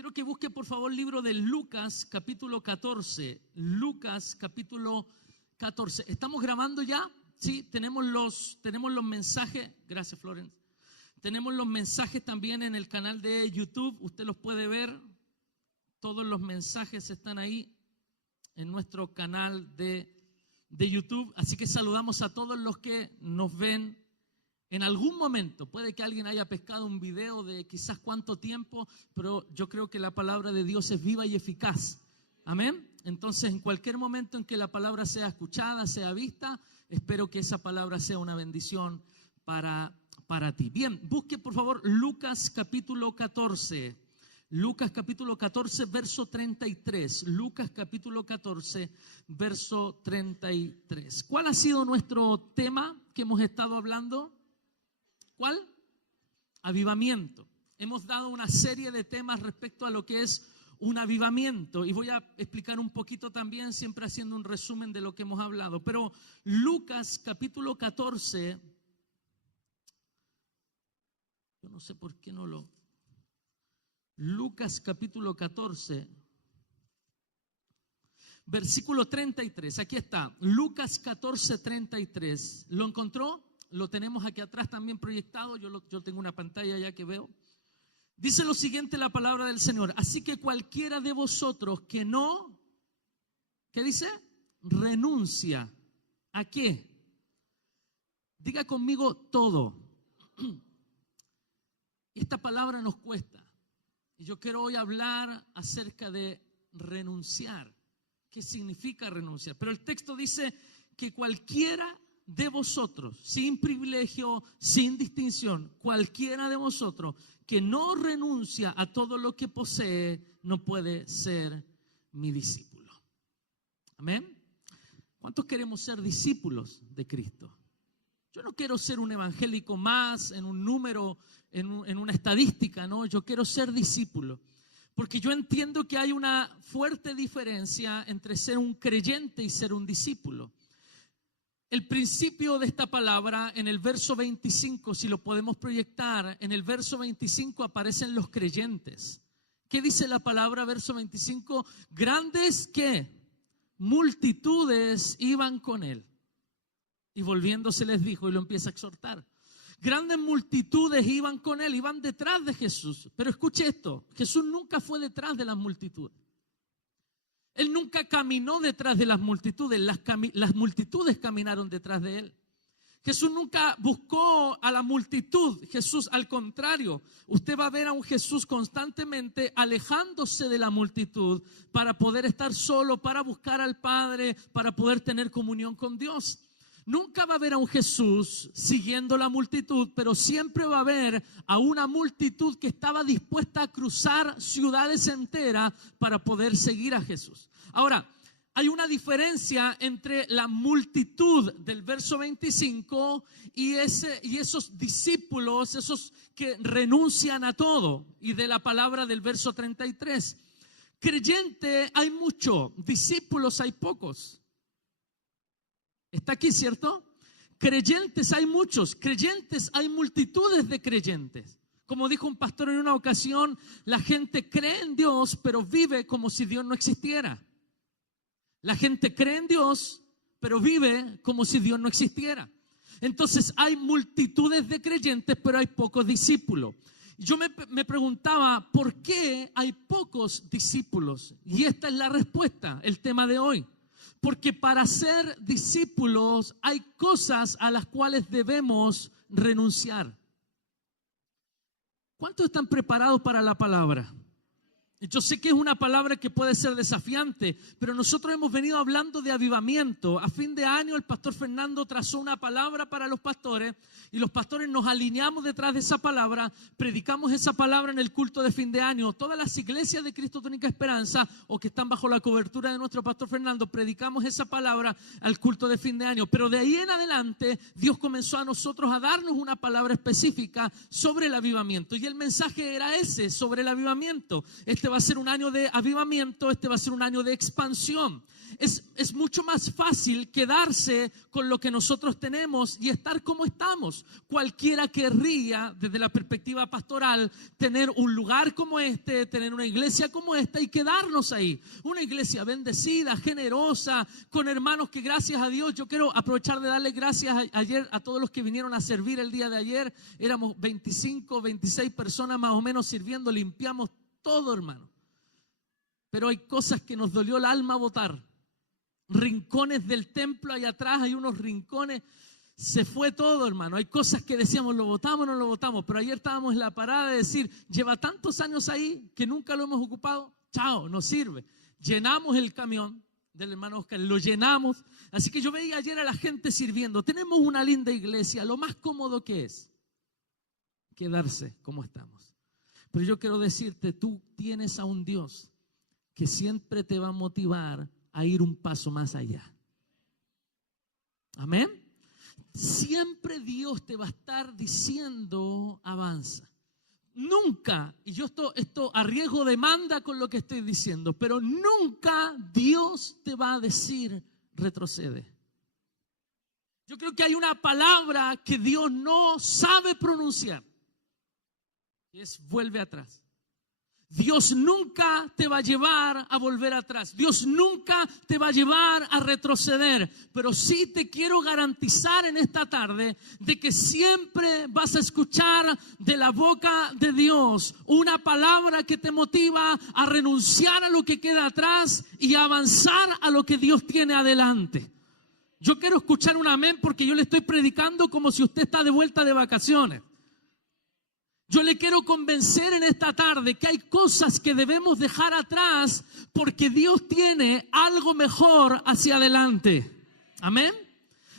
Quiero que busque por favor el libro de Lucas capítulo 14. Lucas capítulo 14. ¿Estamos grabando ya? Sí, tenemos los mensajes. Gracias, Florence. Tenemos los mensajes también en el canal de YouTube. Usted los puede ver. Todos los mensajes están ahí en nuestro canal de YouTube. Así que saludamos a todos los que nos ven en algún momento. Puede que alguien haya pescado un video de quizás cuánto tiempo, pero yo creo que la palabra de Dios es viva y eficaz. Amén. Entonces, en cualquier momento en que la palabra sea escuchada, sea vista, espero que esa palabra sea una bendición para ti. Bien, busque por favor Lucas capítulo 14. Lucas capítulo 14, verso 33. Lucas capítulo 14, verso 33. ¿Cuál ha sido nuestro tema que hemos estado hablando? ¿Cuál? Avivamiento. Hemos dado una serie de temas respecto a lo que es un avivamiento y voy a explicar un poquito también, siempre haciendo un resumen de lo que hemos hablado. Pero Lucas capítulo 14, yo no sé por qué no lo... Lucas capítulo 14, versículo 33, aquí está, Lucas 14, 33. ¿Lo encontró? Lo tenemos aquí atrás también proyectado, yo tengo una pantalla ya que veo. Dice lo siguiente la palabra del Señor: así que cualquiera de vosotros que no, ¿qué dice? Renuncia. ¿A qué? Diga conmigo todo. Esta palabra nos cuesta. Y yo quiero hoy hablar acerca de renunciar. ¿Qué significa renunciar? Pero el texto dice que cualquiera de vosotros, sin privilegio, sin distinción, cualquiera de vosotros que no renuncia a todo lo que posee, no puede ser mi discípulo. Amén. ¿Cuántos queremos ser discípulos de Cristo? Yo no quiero ser un evangélico más en un número, en una estadística, no. Yo quiero ser discípulo. Porque yo entiendo que hay una fuerte diferencia entre ser un creyente y ser un discípulo. El principio de esta palabra en el verso 25, si lo podemos proyectar, en el verso 25 aparecen los creyentes. ¿Qué dice la palabra, verso 25? Grandes, ¿qué? Multitudes iban con él. Y volviéndose les dijo, y lo empieza a exhortar. Grandes multitudes iban con él, iban detrás de Jesús. Pero escuche esto, Jesús nunca fue detrás de las multitudes. Él nunca caminó detrás de las multitudes, las multitudes caminaron detrás de él. Jesús nunca buscó a la multitud. Jesús, al contrario, usted va a ver a un Jesús constantemente alejándose de la multitud para poder estar solo, para buscar al Padre, para poder tener comunión con Dios. Nunca va a haber a un Jesús siguiendo la multitud, pero siempre va a haber a una multitud que estaba dispuesta a cruzar ciudades enteras para poder seguir a Jesús. Ahora, hay una diferencia entre la multitud del verso 25 y esos discípulos, esos que renuncian a todo, y de la palabra del verso 33. Creyente hay mucho, discípulos hay pocos. ¿Está aquí, cierto? Creyentes hay muchos, creyentes hay multitudes de creyentes. Como dijo un pastor en una ocasión, la gente cree en Dios, pero vive como si Dios no existiera. La gente cree en Dios, pero vive como si Dios no existiera. Entonces hay multitudes de creyentes, pero hay pocos discípulos. Yo me preguntaba, ¿por qué hay pocos discípulos? Y esta es la respuesta, el tema de hoy. Porque para ser discípulos hay cosas a las cuales debemos renunciar. ¿Cuántos están preparados para la palabra? Yo sé que es una palabra que puede ser desafiante, pero nosotros hemos venido hablando de avivamiento. A fin de año el pastor Fernando trazó una palabra para los pastores y los pastores nos alineamos detrás de esa palabra, predicamos esa palabra en el culto de fin de año. Todas las iglesias de Cristo Única Esperanza o que están bajo la cobertura de nuestro pastor Fernando, predicamos esa palabra al culto de fin de año. Pero de ahí en adelante Dios comenzó a nosotros a darnos una palabra específica sobre el avivamiento y el mensaje era ese, sobre el avivamiento. Este va a ser un año de avivamiento, este va a ser un año de expansión. Es mucho más fácil quedarse con lo que nosotros tenemos y estar como estamos. Cualquiera querría, desde la perspectiva pastoral, tener un lugar como este, tener una iglesia como esta y quedarnos ahí. Una iglesia bendecida, generosa, con hermanos que, gracias a Dios, yo quiero aprovechar de darle gracias ayer a todos los que vinieron a servir el día de ayer. Éramos 25, 26 personas más o menos sirviendo, limpiamos todo, hermano. Pero hay cosas que nos dolió el alma botar. Rincones del templo, allá atrás hay unos rincones, se fue todo, hermano. Hay cosas que decíamos, lo votamos o no lo votamos, pero ayer estábamos en la parada de decir, lleva tantos años ahí que nunca lo hemos ocupado, chao, no sirve. Llenamos el camión del hermano Oscar, lo llenamos. Así que yo veía ayer a la gente sirviendo. Tenemos una linda iglesia, lo más cómodo que es quedarse como estamos. Pero yo quiero decirte, tú tienes a un Dios que siempre te va a motivar a ir un paso más allá. Amén. Siempre Dios te va a estar diciendo avanza. Nunca, y yo esto a riesgo de manda con lo que estoy diciendo, pero nunca Dios te va a decir retrocede. Yo creo que hay una palabra que Dios no sabe pronunciar y es vuelve atrás. Dios nunca te va a llevar a volver atrás. Dios nunca te va a llevar a retroceder. Pero sí te quiero garantizar en esta tarde de que siempre vas a escuchar de la boca de Dios una palabra que te motiva a renunciar a lo que queda atrás y a avanzar a lo que Dios tiene adelante. Yo quiero escuchar un amén porque yo le estoy predicando como si usted está de vuelta de vacaciones. Yo le quiero convencer en esta tarde que hay cosas que debemos dejar atrás porque Dios tiene algo mejor hacia adelante. Amén.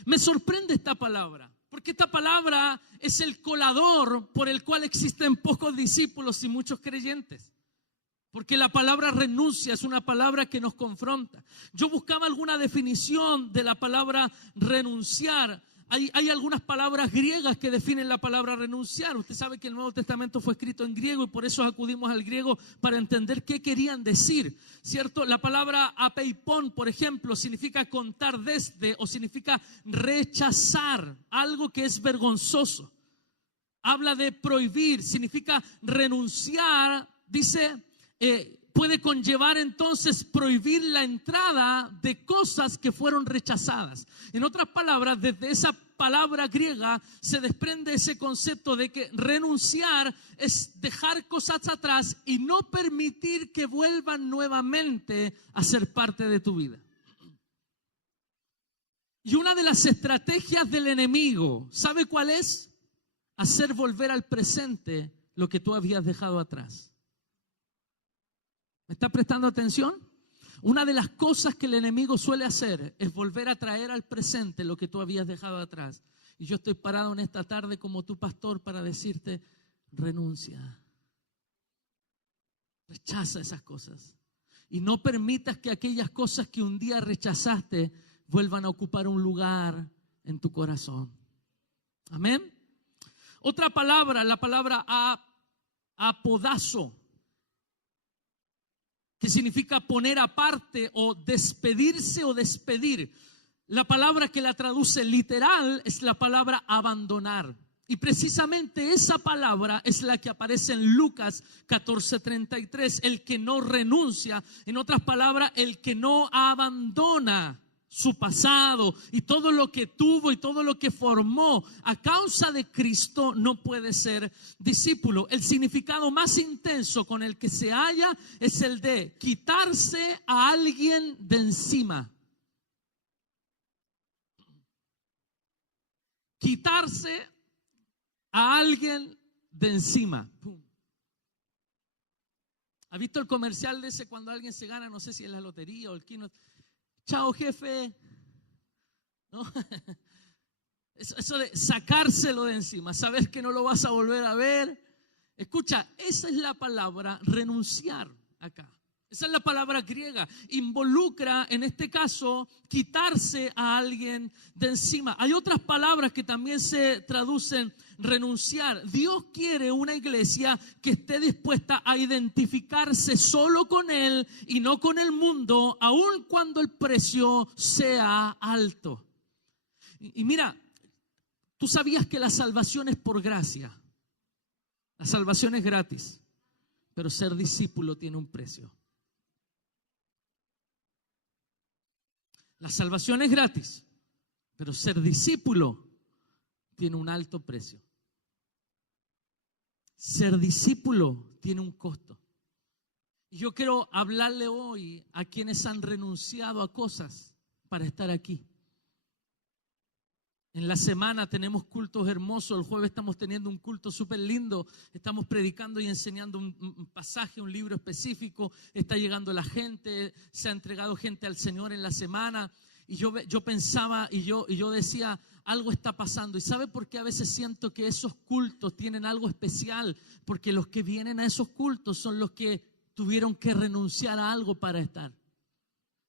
Me sorprende esta palabra, porque esta palabra es el colador por el cual existen pocos discípulos y muchos creyentes. Porque la palabra renuncia es una palabra que nos confronta. Yo buscaba alguna definición de la palabra renunciar. Hay algunas palabras griegas que definen la palabra renunciar. Usted sabe que el Nuevo Testamento fue escrito en griego y por eso acudimos al griego para entender qué querían decir, ¿cierto? La palabra apeipón, por ejemplo, significa contar desde o significa rechazar algo que es vergonzoso. Habla de prohibir, significa renunciar, dice, puede conllevar entonces prohibir la entrada de cosas que fueron rechazadas. En otras palabras, desde esa palabra griega se desprende ese concepto de que renunciar es dejar cosas atrás y no permitir que vuelvan nuevamente a ser parte de tu vida. Y una de las estrategias del enemigo, ¿sabe cuál es? Hacer volver al presente lo que tú habías dejado atrás. ¿Me está prestando atención? Una de las cosas que el enemigo suele hacer es volver a traer al presente lo que tú habías dejado atrás. Y yo estoy parado en esta tarde como tu pastor para decirte, renuncia. Rechaza esas cosas. Y no permitas que aquellas cosas que un día rechazaste vuelvan a ocupar un lugar en tu corazón. Amén. Otra palabra, la palabra apodazo, que significa poner aparte o despedirse o despedir. La palabra que la traduce literal es la palabra abandonar. Y precisamente esa palabra es la que aparece en Lucas 14:33, el que no renuncia. En otras palabras, el que no abandona su pasado y todo lo que tuvo y todo lo que formó a causa de Cristo no puede ser discípulo. El significado más intenso con el que se halla es el de quitarse a alguien de encima. Quitarse a alguien de encima. ¡Pum! ¿Ha visto el comercial de ese cuando alguien se gana, no sé si es la lotería o el kino? Chao, jefe. ¿No? Eso de sacárselo de encima, saber que no lo vas a volver a ver. Escucha, esa es la palabra renunciar acá. Esa es la palabra griega. Involucra, en este caso, quitarse a alguien de encima. Hay otras palabras que también se traducen renunciar. Dios quiere una iglesia que esté dispuesta a identificarse solo con Él y no con el mundo, aun cuando el precio sea alto. Y mira, tú sabías que la salvación es por gracia. La salvación es gratis, pero ser discípulo tiene un precio. La salvación es gratis, pero ser discípulo tiene un alto precio. Ser discípulo tiene un costo. Y yo quiero hablarle hoy a quienes han renunciado a cosas para estar aquí. En la semana tenemos cultos hermosos. El jueves estamos teniendo un culto súper lindo. Estamos predicando y enseñando un pasaje, un libro específico. Está llegando la gente. Se ha entregado gente al Señor en la semana. Y yo pensaba y yo decía, algo está pasando. ¿Y sabe por qué a veces siento que esos cultos tienen algo especial? Porque los que vienen a esos cultos son los que tuvieron que renunciar a algo para estar.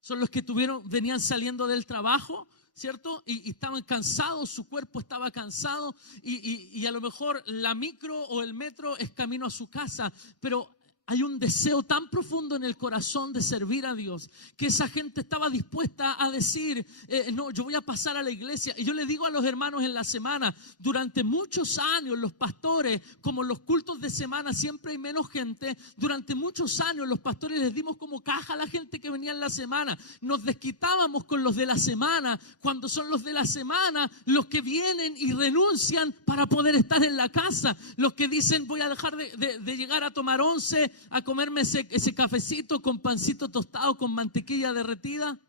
Son los que venían saliendo del trabajo, ¿cierto? Y estaban cansados, su cuerpo estaba cansado y a lo mejor la micro o el metro es camino a su casa, pero hay un deseo tan profundo en el corazón de servir a Dios que esa gente estaba dispuesta a decir, no, yo voy a pasar a la iglesia. Y yo le digo a los hermanos en la semana, durante muchos años los pastores, como los cultos de semana siempre hay menos gente, durante muchos años los pastores les dimos como caja a la gente que venía en la semana. Nos desquitábamos con los de la semana, cuando son los de la semana los que vienen y renuncian para poder estar en la casa. Los que dicen, voy a dejar de llegar a tomar 11, a comerme ese cafecito con pancito tostado con mantequilla derretida.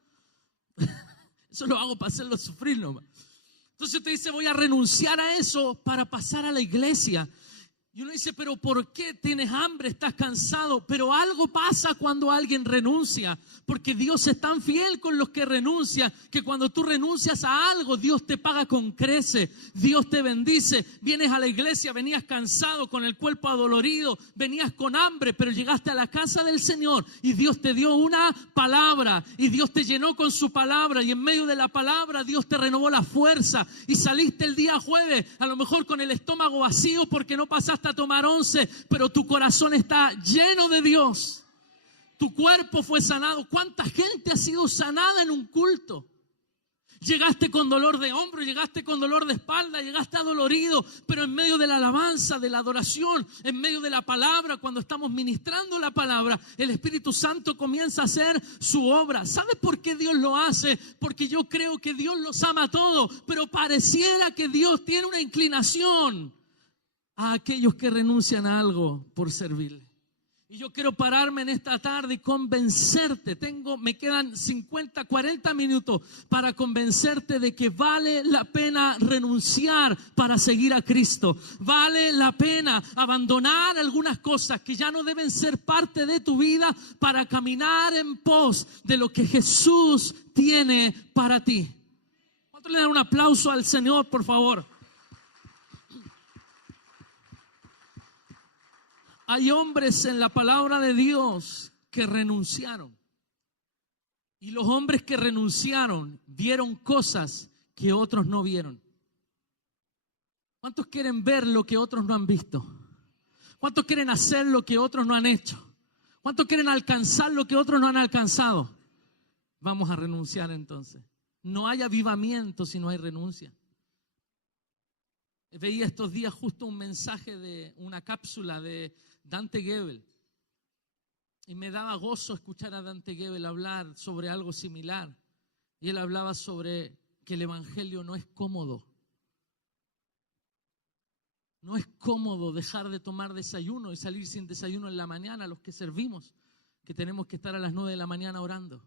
Eso lo hago para hacerlo sufrir nomás. Entonces usted dice, voy a renunciar a eso para pasar a la iglesia. Y uno dice, pero ¿por qué tienes hambre? ¿Estás cansado? Pero algo pasa cuando alguien renuncia, porque Dios es tan fiel con los que renuncian, que cuando tú renuncias a algo, Dios te paga con crece, Dios te bendice. Vienes a la iglesia, venías cansado, con el cuerpo adolorido, venías con hambre, pero llegaste a la casa del Señor y Dios te dio una palabra y Dios te llenó con su palabra, y en medio de la palabra Dios te renovó la fuerza y saliste el día jueves, a lo mejor con el estómago vacío porque no pasaste a tomar 11, pero tu corazón está lleno de Dios. Tu cuerpo fue sanado. ¿Cuánta gente ha sido sanada en un culto? Llegaste con dolor de hombro, llegaste con dolor de espalda, llegaste adolorido, pero en medio de la alabanza, de la adoración, en medio de la palabra, cuando estamos ministrando la palabra, el Espíritu Santo comienza a hacer su obra. ¿Sabe por qué Dios lo hace? Porque yo creo que Dios los ama a todos, pero pareciera que Dios tiene una inclinación a aquellos que renuncian a algo por servirle. Y yo quiero pararme en esta tarde y convencerte. Me quedan 50, 40 minutos para convencerte de que vale la pena renunciar para seguir a Cristo. Vale la pena abandonar algunas cosas que ya no deben ser parte de tu vida para caminar en pos de lo que Jesús tiene para ti. ¿Cuánto le dan un aplauso al Señor, por favor? Hay hombres en la palabra de Dios que renunciaron. Y los hombres que renunciaron vieron cosas que otros no vieron. ¿Cuántos quieren ver lo que otros no han visto? ¿Cuántos quieren hacer lo que otros no han hecho? ¿Cuántos quieren alcanzar lo que otros no han alcanzado? Vamos a renunciar entonces. No hay avivamiento si no hay renuncia. Veía estos días justo un mensaje de una cápsula de Dante Gebel y me daba gozo escuchar a Dante Gebel hablar sobre algo similar. Y él hablaba sobre que el evangelio no es cómodo. No es cómodo dejar de tomar desayuno y salir sin desayuno en la mañana, los que servimos, que tenemos que estar a las 9 de la mañana orando.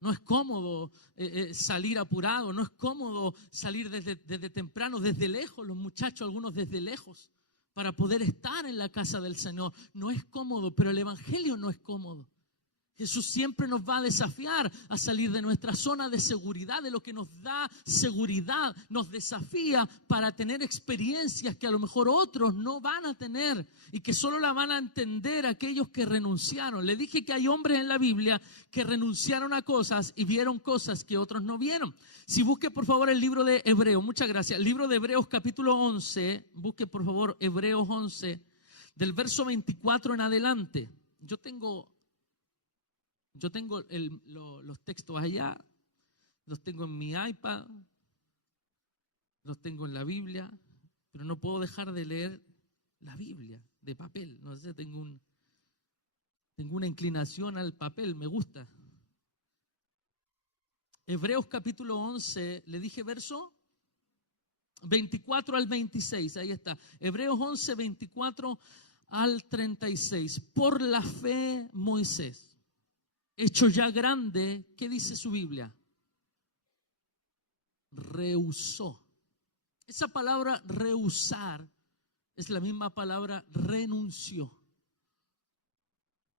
No es cómodo salir apurado, no es cómodo salir desde temprano, desde lejos, los muchachos, algunos desde lejos, para poder estar en la casa del Señor. No es cómodo, pero el evangelio no es cómodo. Jesús siempre nos va a desafiar a salir de nuestra zona de seguridad, de lo que nos da seguridad, nos desafía para tener experiencias que a lo mejor otros no van a tener y que solo la van a entender aquellos que renunciaron. Le dije que hay hombres en la Biblia que renunciaron a cosas y vieron cosas que otros no vieron. Si busque por favor el libro de Hebreos, muchas gracias, el libro de Hebreos capítulo 11, busque por favor Hebreos 11, del verso 24 en adelante. Yo tengo los textos allá, los tengo en mi iPad, los tengo en la Biblia, pero no puedo dejar de leer la Biblia de papel. No sé, tengo una inclinación al papel, me gusta. Hebreos capítulo 11, le dije verso 24 al 26, ahí está. Hebreos 11, 24 al 36. Por la fe Moisés, hecho ya grande, ¿qué dice su Biblia? Rehusó. Esa palabra rehusar es la misma palabra renunció.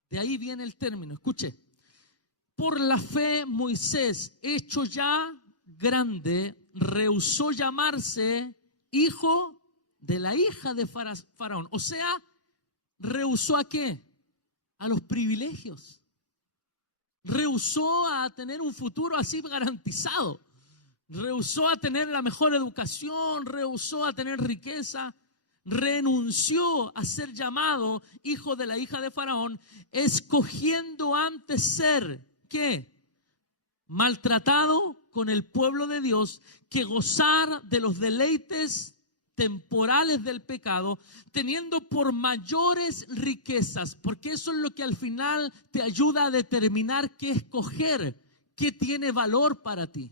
De ahí viene el término, escuche. Por la fe Moisés, hecho ya grande, rehusó llamarse hijo de la hija de Faraón. O sea, rehusó ¿a qué? A los privilegios. Rehusó a tener un futuro así garantizado. Rehusó a tener la mejor educación, rehusó a tener riqueza, renunció a ser llamado hijo de la hija de Faraón, escogiendo antes ser, ¿qué? Maltratado con el pueblo de Dios, que gozar de los deleites temporales del pecado, teniendo por mayores riquezas, porque eso es lo que al final te ayuda a determinar qué escoger, qué tiene valor para ti.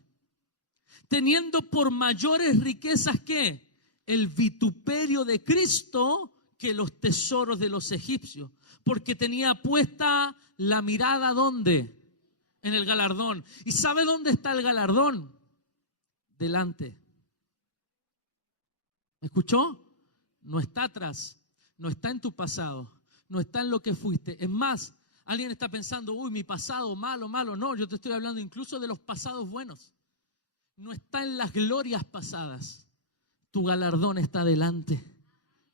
Teniendo por mayores riquezas ¿qué? El vituperio de Cristo que los tesoros de los egipcios, porque tenía puesta la mirada ¿dónde? En el galardón. ¿Y sabe dónde está el galardón? Delante. ¿Me escuchó? No está atrás, no está en tu pasado, no está en lo que fuiste. Es más, alguien está pensando, uy, mi pasado malo, malo. No, yo te estoy hablando incluso de los pasados buenos. No está en las glorias pasadas, tu galardón está delante.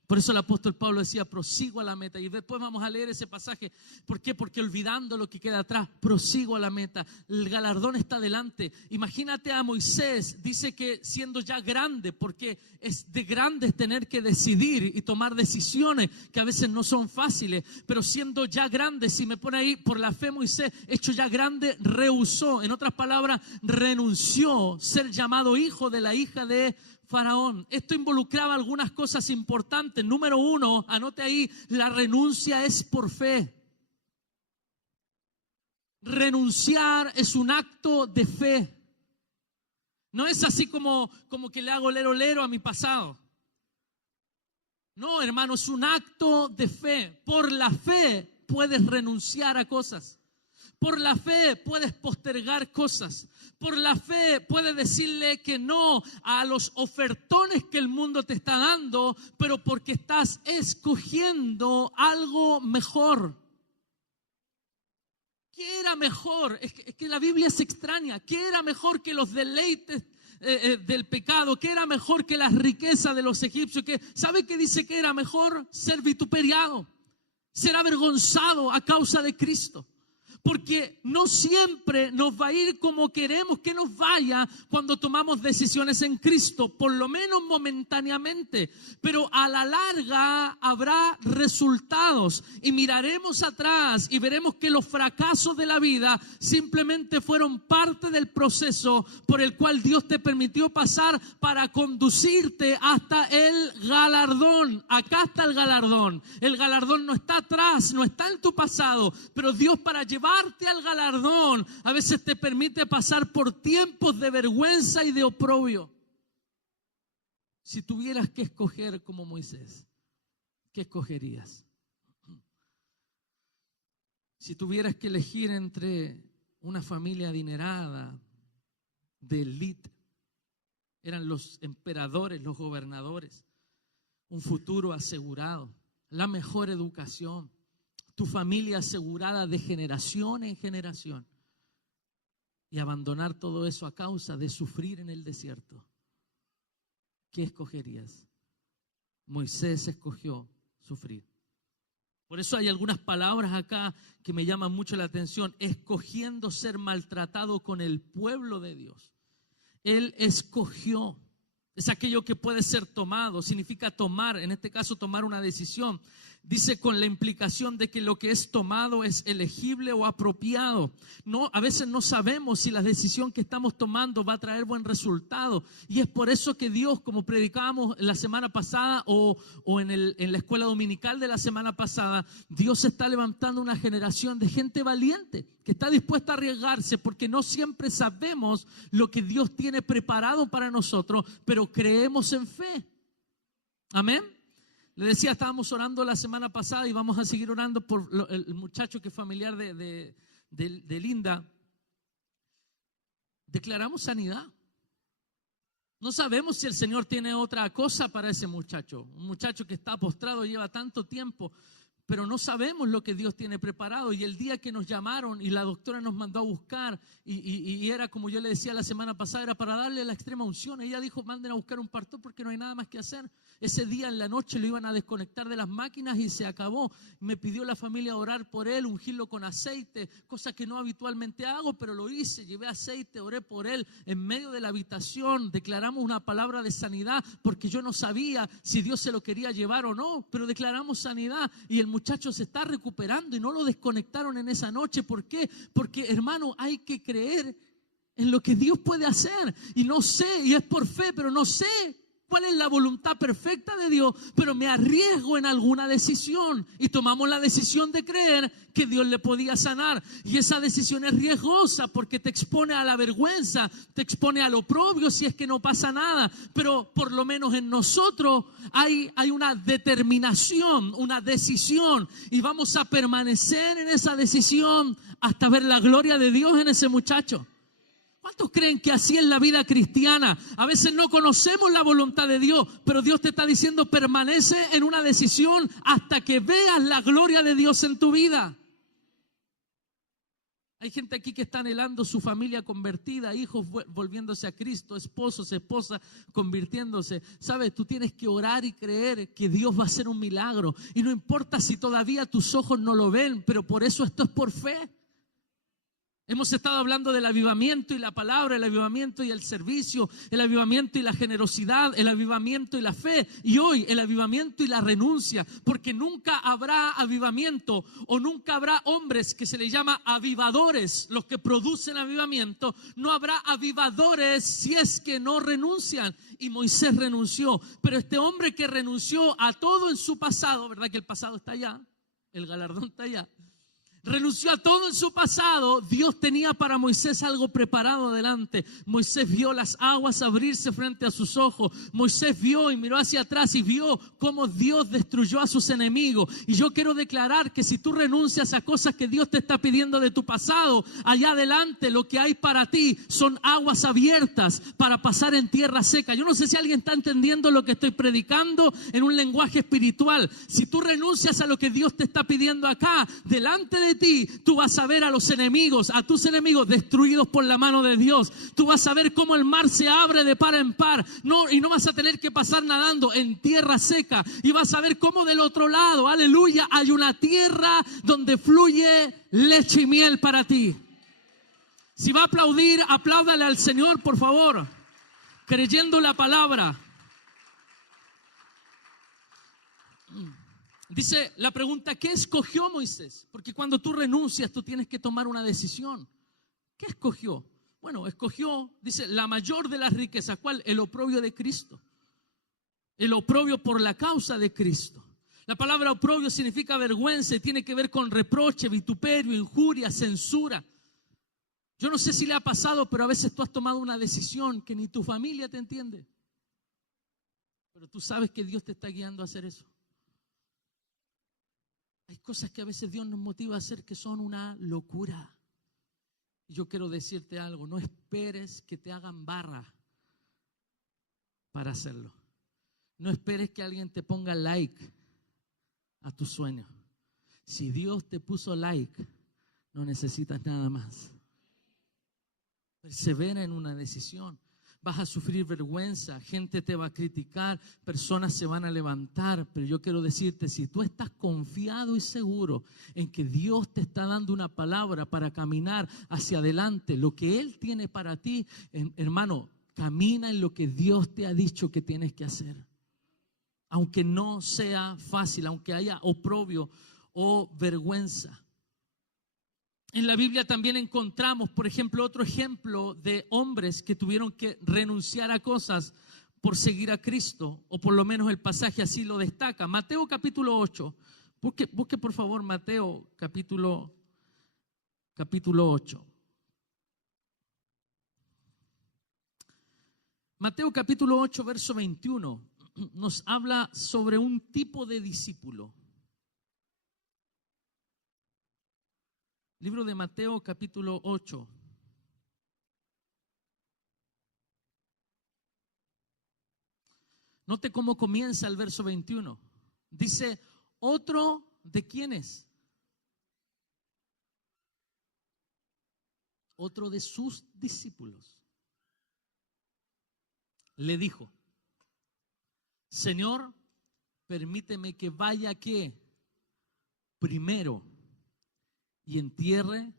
Por eso el apóstol Pablo decía, prosigo a la meta. Y después vamos a leer ese pasaje. ¿Por qué? Porque olvidando lo que queda atrás, prosigo a la meta. El galardón está delante. Imagínate a Moisés, dice que siendo ya grande, porque es de grandes tener que decidir y tomar decisiones que a veces no son fáciles. Pero siendo ya grande, si me pone ahí, por la fe Moisés, hecho ya grande, rehusó. En otras palabras, renunció ser llamado hijo de la hija de Faraón. Esto involucraba algunas cosas importantes. Número uno, anote ahí, la renuncia es por fe. Renunciar es un acto de fe. No es así como que le hago lero lero a mi pasado. No, hermano, es un acto de fe. Por la fe puedes renunciar a cosas. Por la fe puedes postergar cosas. Por la fe puedes decirle que no a los ofertones que el mundo te está dando, pero porque estás escogiendo algo mejor. ¿Qué era mejor? Es que la Biblia es extraña. ¿Qué era mejor que los deleites del pecado? ¿Qué era mejor que las riquezas de los egipcios? ¿Sabe qué dice que era mejor? Ser vituperiado, ser avergonzado a causa de Cristo. Porque no siempre nos va a ir como queremos que nos vaya cuando tomamos decisiones en Cristo, por lo menos momentáneamente, pero a la larga habrá resultados y miraremos atrás y veremos que los fracasos de la vida simplemente fueron parte del proceso por el cual Dios te permitió pasar para conducirte hasta el galardón. Acá está el galardón. El galardón no está atrás, no está en tu pasado, pero Dios para llevarte al galardón a veces te permite pasar por tiempos de vergüenza y de oprobio. Si tuvieras que escoger como Moisés, ¿qué escogerías? Si tuvieras que elegir entre una familia adinerada, de élite, eran los emperadores, los gobernadores, un futuro asegurado, la mejor educación, tu familia asegurada de generación en generación y abandonar todo eso a causa de sufrir en el desierto, ¿qué escogerías? Moisés escogió sufrir. Por eso hay algunas palabras acá que me llaman mucho la atención. Escogiendo ser maltratado con el pueblo de Dios. Él escogió. Es aquello que puede ser tomado. Significa tomar, en este caso tomar una decisión. Dice con la implicación de que lo que es tomado es elegible o apropiado. No, a veces no sabemos si la decisión que estamos tomando va a traer buen resultado. Y es por eso que Dios, como predicábamos la semana pasada o en la escuela dominical de la semana pasada, Dios está levantando una generación de gente valiente que está dispuesta a arriesgarse, porque no siempre sabemos lo que Dios tiene preparado para nosotros, pero creemos en fe. Amén. Le decía, estábamos orando la semana pasada y vamos a seguir orando por el muchacho que es familiar de Linda. Declaramos sanidad. No sabemos si el Señor tiene otra cosa para ese muchacho. Un muchacho que está postrado, lleva tanto tiempo, pero no sabemos lo que Dios tiene preparado. Y el día que nos llamaron y la doctora nos mandó a buscar, y era como yo le decía la semana pasada, era para darle la extrema unción. Ella dijo, manden a buscar un pastor porque no hay nada más que hacer. Ese día en la noche lo iban a desconectar de las máquinas y se acabó. Me pidió la familia orar por él, ungirlo con aceite, cosa que no habitualmente hago, pero lo hice. Llevé aceite, oré por él. En medio de la habitación declaramos una palabra de sanidad, porque yo no sabía si Dios se lo quería llevar o no, pero declaramos sanidad y el muchacho se está recuperando y no lo desconectaron en esa noche. ¿Por qué? Porque, hermano, hay que creer en lo que Dios puede hacer. Y no sé, y es por fe, pero no sé cuál es la voluntad perfecta de Dios, pero me arriesgo en alguna decisión y tomamos la decisión de creer que Dios le podía sanar. Y esa decisión es riesgosa porque te expone a la vergüenza, te expone al oprobio si es que no pasa nada, pero por lo menos en nosotros hay una determinación, una decisión, y vamos a permanecer en esa decisión hasta ver la gloria de Dios en ese muchacho. ¿Cuántos creen que así es la vida cristiana? A veces no conocemos la voluntad de Dios, pero Dios te está diciendo, permanece en una decisión hasta que veas la gloria de Dios en tu vida. Hay gente aquí que está anhelando su familia convertida, hijos volviéndose a Cristo, esposos, esposas convirtiéndose. ¿Sabes? Tú tienes que orar y creer que Dios va a hacer un milagro. Y no importa si todavía tus ojos no lo ven, pero por eso esto es por fe. Hemos estado hablando del avivamiento y la palabra, el avivamiento y el servicio, el avivamiento y la generosidad, el avivamiento y la fe, y hoy el avivamiento y la renuncia, porque nunca habrá avivamiento o nunca habrá hombres que se les llama avivadores, los que producen avivamiento. No habrá avivadores si es que no renuncian, y Moisés renunció, pero este hombre que renunció a todo en su pasado, ¿verdad que el pasado está allá? El galardón está allá. Renunció a todo en su pasado. Dios tenía para Moisés algo preparado adelante. Moisés vio las aguas abrirse frente a sus ojos. Moisés vio y miró hacia atrás y vio cómo Dios destruyó a sus enemigos. Y yo quiero declarar que si tú renuncias a cosas que Dios te está pidiendo de tu pasado, allá adelante lo que hay para ti son aguas abiertas para pasar en tierra seca. Yo no sé si alguien está entendiendo lo que estoy predicando en un lenguaje espiritual. Si tú renuncias a lo que Dios te está pidiendo acá, delante de ti, tú vas a ver a los enemigos, a tus enemigos destruidos por la mano de Dios. Tú vas a ver cómo el mar se abre de par en par, y no vas a tener que pasar nadando en tierra seca, y vas a ver cómo del otro lado, aleluya, hay una tierra donde fluye leche y miel para ti. Si va a aplaudir, apláudale al Señor, por favor, creyendo la palabra. Dice la pregunta, ¿qué escogió Moisés? Porque cuando tú renuncias, tú tienes que tomar una decisión. ¿Qué escogió? Bueno, escogió, dice, la mayor de las riquezas. ¿Cuál? El oprobio de Cristo. El oprobio por la causa de Cristo. La palabra oprobio significa vergüenza y tiene que ver con reproche, vituperio, injuria, censura. Yo no sé si le ha pasado, pero a veces tú has tomado una decisión que ni tu familia te entiende. Pero tú sabes que Dios te está guiando a hacer eso. Hay cosas que a veces Dios nos motiva a hacer que son una locura. Y yo quiero decirte algo, no esperes que te hagan barra para hacerlo. No esperes que alguien te ponga like a tu sueño. Si Dios te puso like, no necesitas nada más. Persevera en una decisión. Vas a sufrir vergüenza, gente te va a criticar, personas se van a levantar, pero yo quiero decirte, si tú estás confiado y seguro en que Dios te está dando una palabra para caminar hacia adelante, lo que Él tiene para ti, hermano, camina en lo que Dios te ha dicho que tienes que hacer. Aunque no sea fácil, aunque haya oprobio o vergüenza. En la Biblia también encontramos, por ejemplo, otro ejemplo de hombres que tuvieron que renunciar a cosas por seguir a Cristo, o por lo menos el pasaje así lo destaca. Mateo capítulo 8. Busque por favor Mateo capítulo 8. Mateo capítulo 8, verso 21, nos habla sobre un tipo de discípulo. Libro de Mateo capítulo 8. Note cómo comienza el verso 21. Dice, ¿otro de quiénes? Otro de sus discípulos. Le dijo, Señor, permíteme que vaya ¿qué? Primero y entierre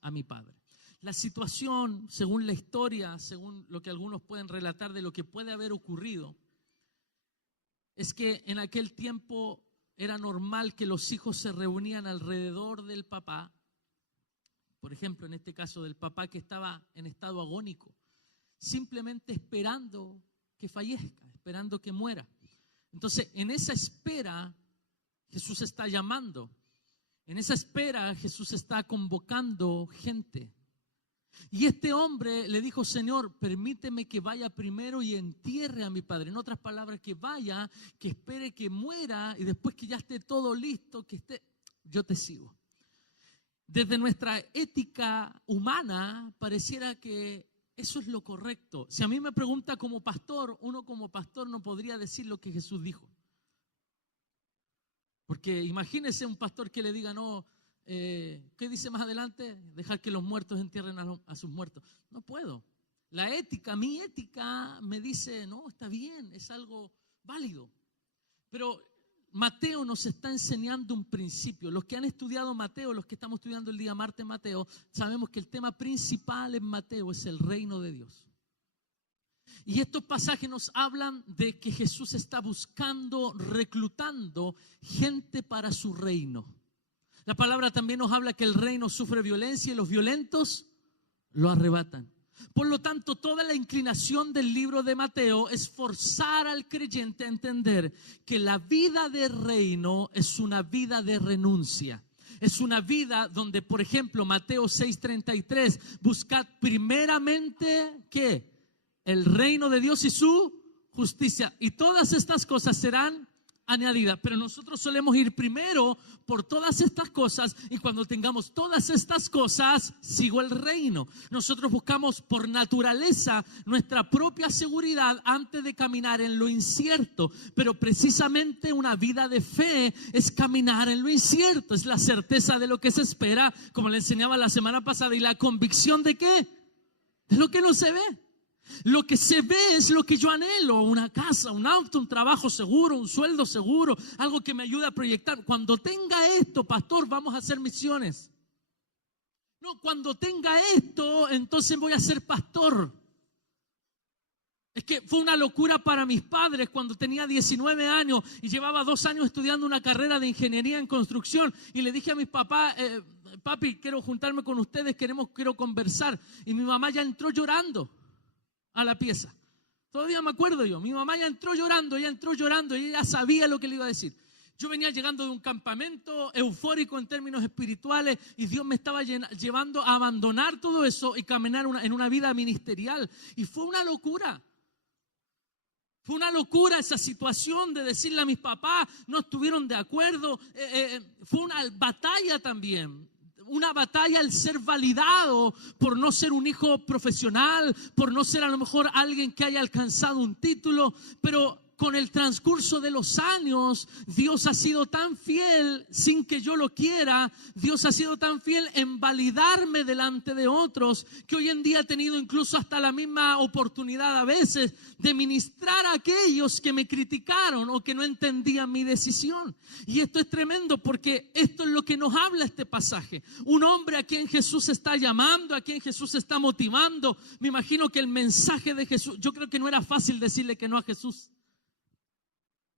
a mi padre. La situación, según la historia, según lo que algunos pueden relatar de lo que puede haber ocurrido, es que en aquel tiempo era normal que los hijos se reunían alrededor del papá. Por ejemplo, en este caso del papá que estaba en estado agónico, simplemente esperando que fallezca, esperando que muera. Entonces, en esa espera, Jesús está llamando. En esa espera Jesús está convocando gente. Y este hombre le dijo, Señor, permíteme que vaya primero y entierre a mi padre. En otras palabras, que vaya, que espere que muera y después que ya esté todo listo, yo te sigo. Desde nuestra ética humana pareciera que eso es lo correcto. Si a mí me pregunta como pastor, uno como pastor no podría decir lo que Jesús dijo. Porque imagínese un pastor que le diga, no, ¿qué dice más adelante? Dejar que los muertos entierren a sus muertos. No puedo. La ética, mi ética me dice, no, está bien, es algo válido. Pero Mateo nos está enseñando un principio. Los que han estudiado Mateo, los que estamos estudiando el día martes Mateo, sabemos que el tema principal en Mateo es el reino de Dios. Y estos pasajes nos hablan de que Jesús está buscando, reclutando gente para su reino. La palabra también nos habla que el reino sufre violencia y los violentos lo arrebatan. Por lo tanto, toda la inclinación del libro de Mateo es forzar al creyente a entender que la vida de reino es una vida de renuncia. Es una vida donde, por ejemplo, Mateo 6:33, buscad primeramente, ¿qué? El reino de Dios y su justicia. Y todas estas cosas serán añadidas. Pero nosotros solemos ir primero por todas estas cosas y cuando tengamos todas estas cosas, sigo el reino. Nosotros buscamos por naturaleza nuestra propia seguridad antes de caminar en lo incierto. Pero precisamente una vida de fe es caminar en lo incierto. Es la certeza de lo que se espera, como le enseñaba la semana pasada, y la convicción de ¿qué? De lo que no se ve. Lo que se ve es lo que yo anhelo, una casa, un auto, un trabajo seguro, un sueldo seguro, algo que me ayude a proyectar. Cuando tenga esto, pastor, vamos a hacer misiones. No, cuando tenga esto, entonces voy a ser pastor. Es que fue una locura para mis padres cuando tenía 19 años y llevaba 2 años estudiando una carrera de ingeniería en construcción. Y le dije a mis papás, papi, quiero juntarme con ustedes, quiero conversar. Y mi mamá ya entró llorando a la pieza. Todavía me acuerdo yo, mi mamá ya entró llorando y ella sabía lo que le iba a decir. Yo venía llegando de un campamento eufórico en términos espirituales y Dios me estaba llevando a abandonar todo eso y caminar en una vida ministerial. Y fue una locura. Fue una locura esa situación de decirle a mis papás, no estuvieron de acuerdo. Fue una batalla también. Una batalla el ser validado por no ser un hijo profesional, por no ser a lo mejor alguien que haya alcanzado un título, pero con el transcurso de los años, Dios ha sido tan fiel, sin que yo lo quiera, Dios ha sido tan fiel en validarme delante de otros, que hoy en día he tenido incluso hasta la misma oportunidad a veces de ministrar a aquellos que me criticaron o que no entendían mi decisión. Y esto es tremendo, porque esto es lo que nos habla este pasaje. Un hombre a quien Jesús está llamando, a quien Jesús está motivando. Me imagino que el mensaje de Jesús, yo creo que no era fácil decirle que no a Jesús.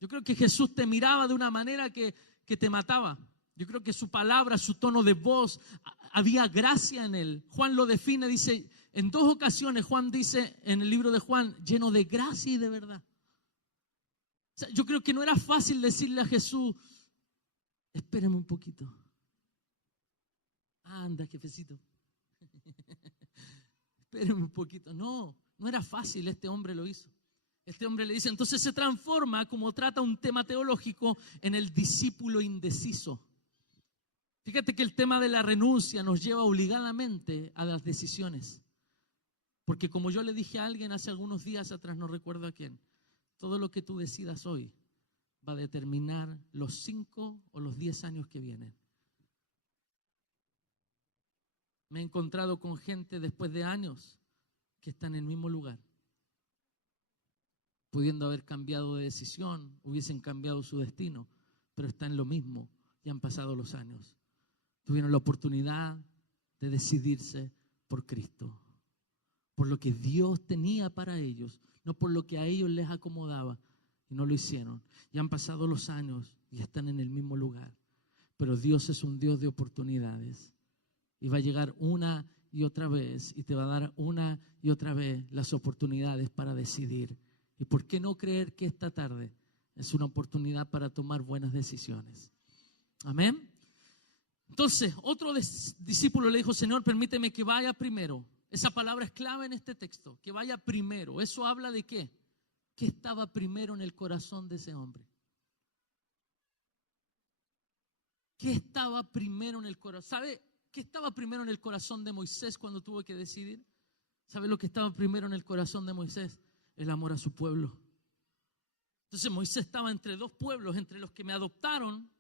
Yo creo que Jesús te miraba de una manera que te mataba. Yo creo que su palabra, su tono de voz, había gracia en él. Juan lo define, dice, en 2 ocasiones Juan dice en el libro de Juan, lleno de gracia y de verdad. O sea, yo creo que no era fácil decirle a Jesús, espérame un poquito. Anda, jefecito. Espérame un poquito. No era fácil, este hombre lo hizo. Este hombre le dice, entonces se transforma, como trata un tema teológico, en el discípulo indeciso. Fíjate que el tema de la renuncia nos lleva obligadamente a las decisiones. Porque como yo le dije a alguien hace algunos días atrás, no recuerdo a quién, todo lo que tú decidas hoy va a determinar los 5 o los 10 años que vienen. Me he encontrado con gente después de años que está en el mismo lugar, pudiendo haber cambiado de decisión, hubiesen cambiado su destino, pero está en lo mismo y han pasado los años. Tuvieron la oportunidad de decidirse por Cristo, por lo que Dios tenía para ellos, no por lo que a ellos les acomodaba, y no lo hicieron. Y han pasado los años y están en el mismo lugar. Pero Dios es un Dios de oportunidades, y va a llegar una y otra vez, y te va a dar una y otra vez las oportunidades para decidir. ¿Y por qué no creer que esta tarde es una oportunidad para tomar buenas decisiones? Amén. Entonces, otro discípulo le dijo, Señor, permíteme que vaya primero. Esa palabra es clave en este texto, que vaya primero. ¿Eso habla de qué? ¿Qué estaba primero en el corazón de ese hombre? ¿Qué estaba primero en el corazón? ¿Sabe qué estaba primero en el corazón de Moisés cuando tuvo que decidir? ¿Sabe lo que estaba primero en el corazón de Moisés? El amor a su pueblo. Entonces Moisés estaba entre 2 pueblos, entre los que me adoptaron,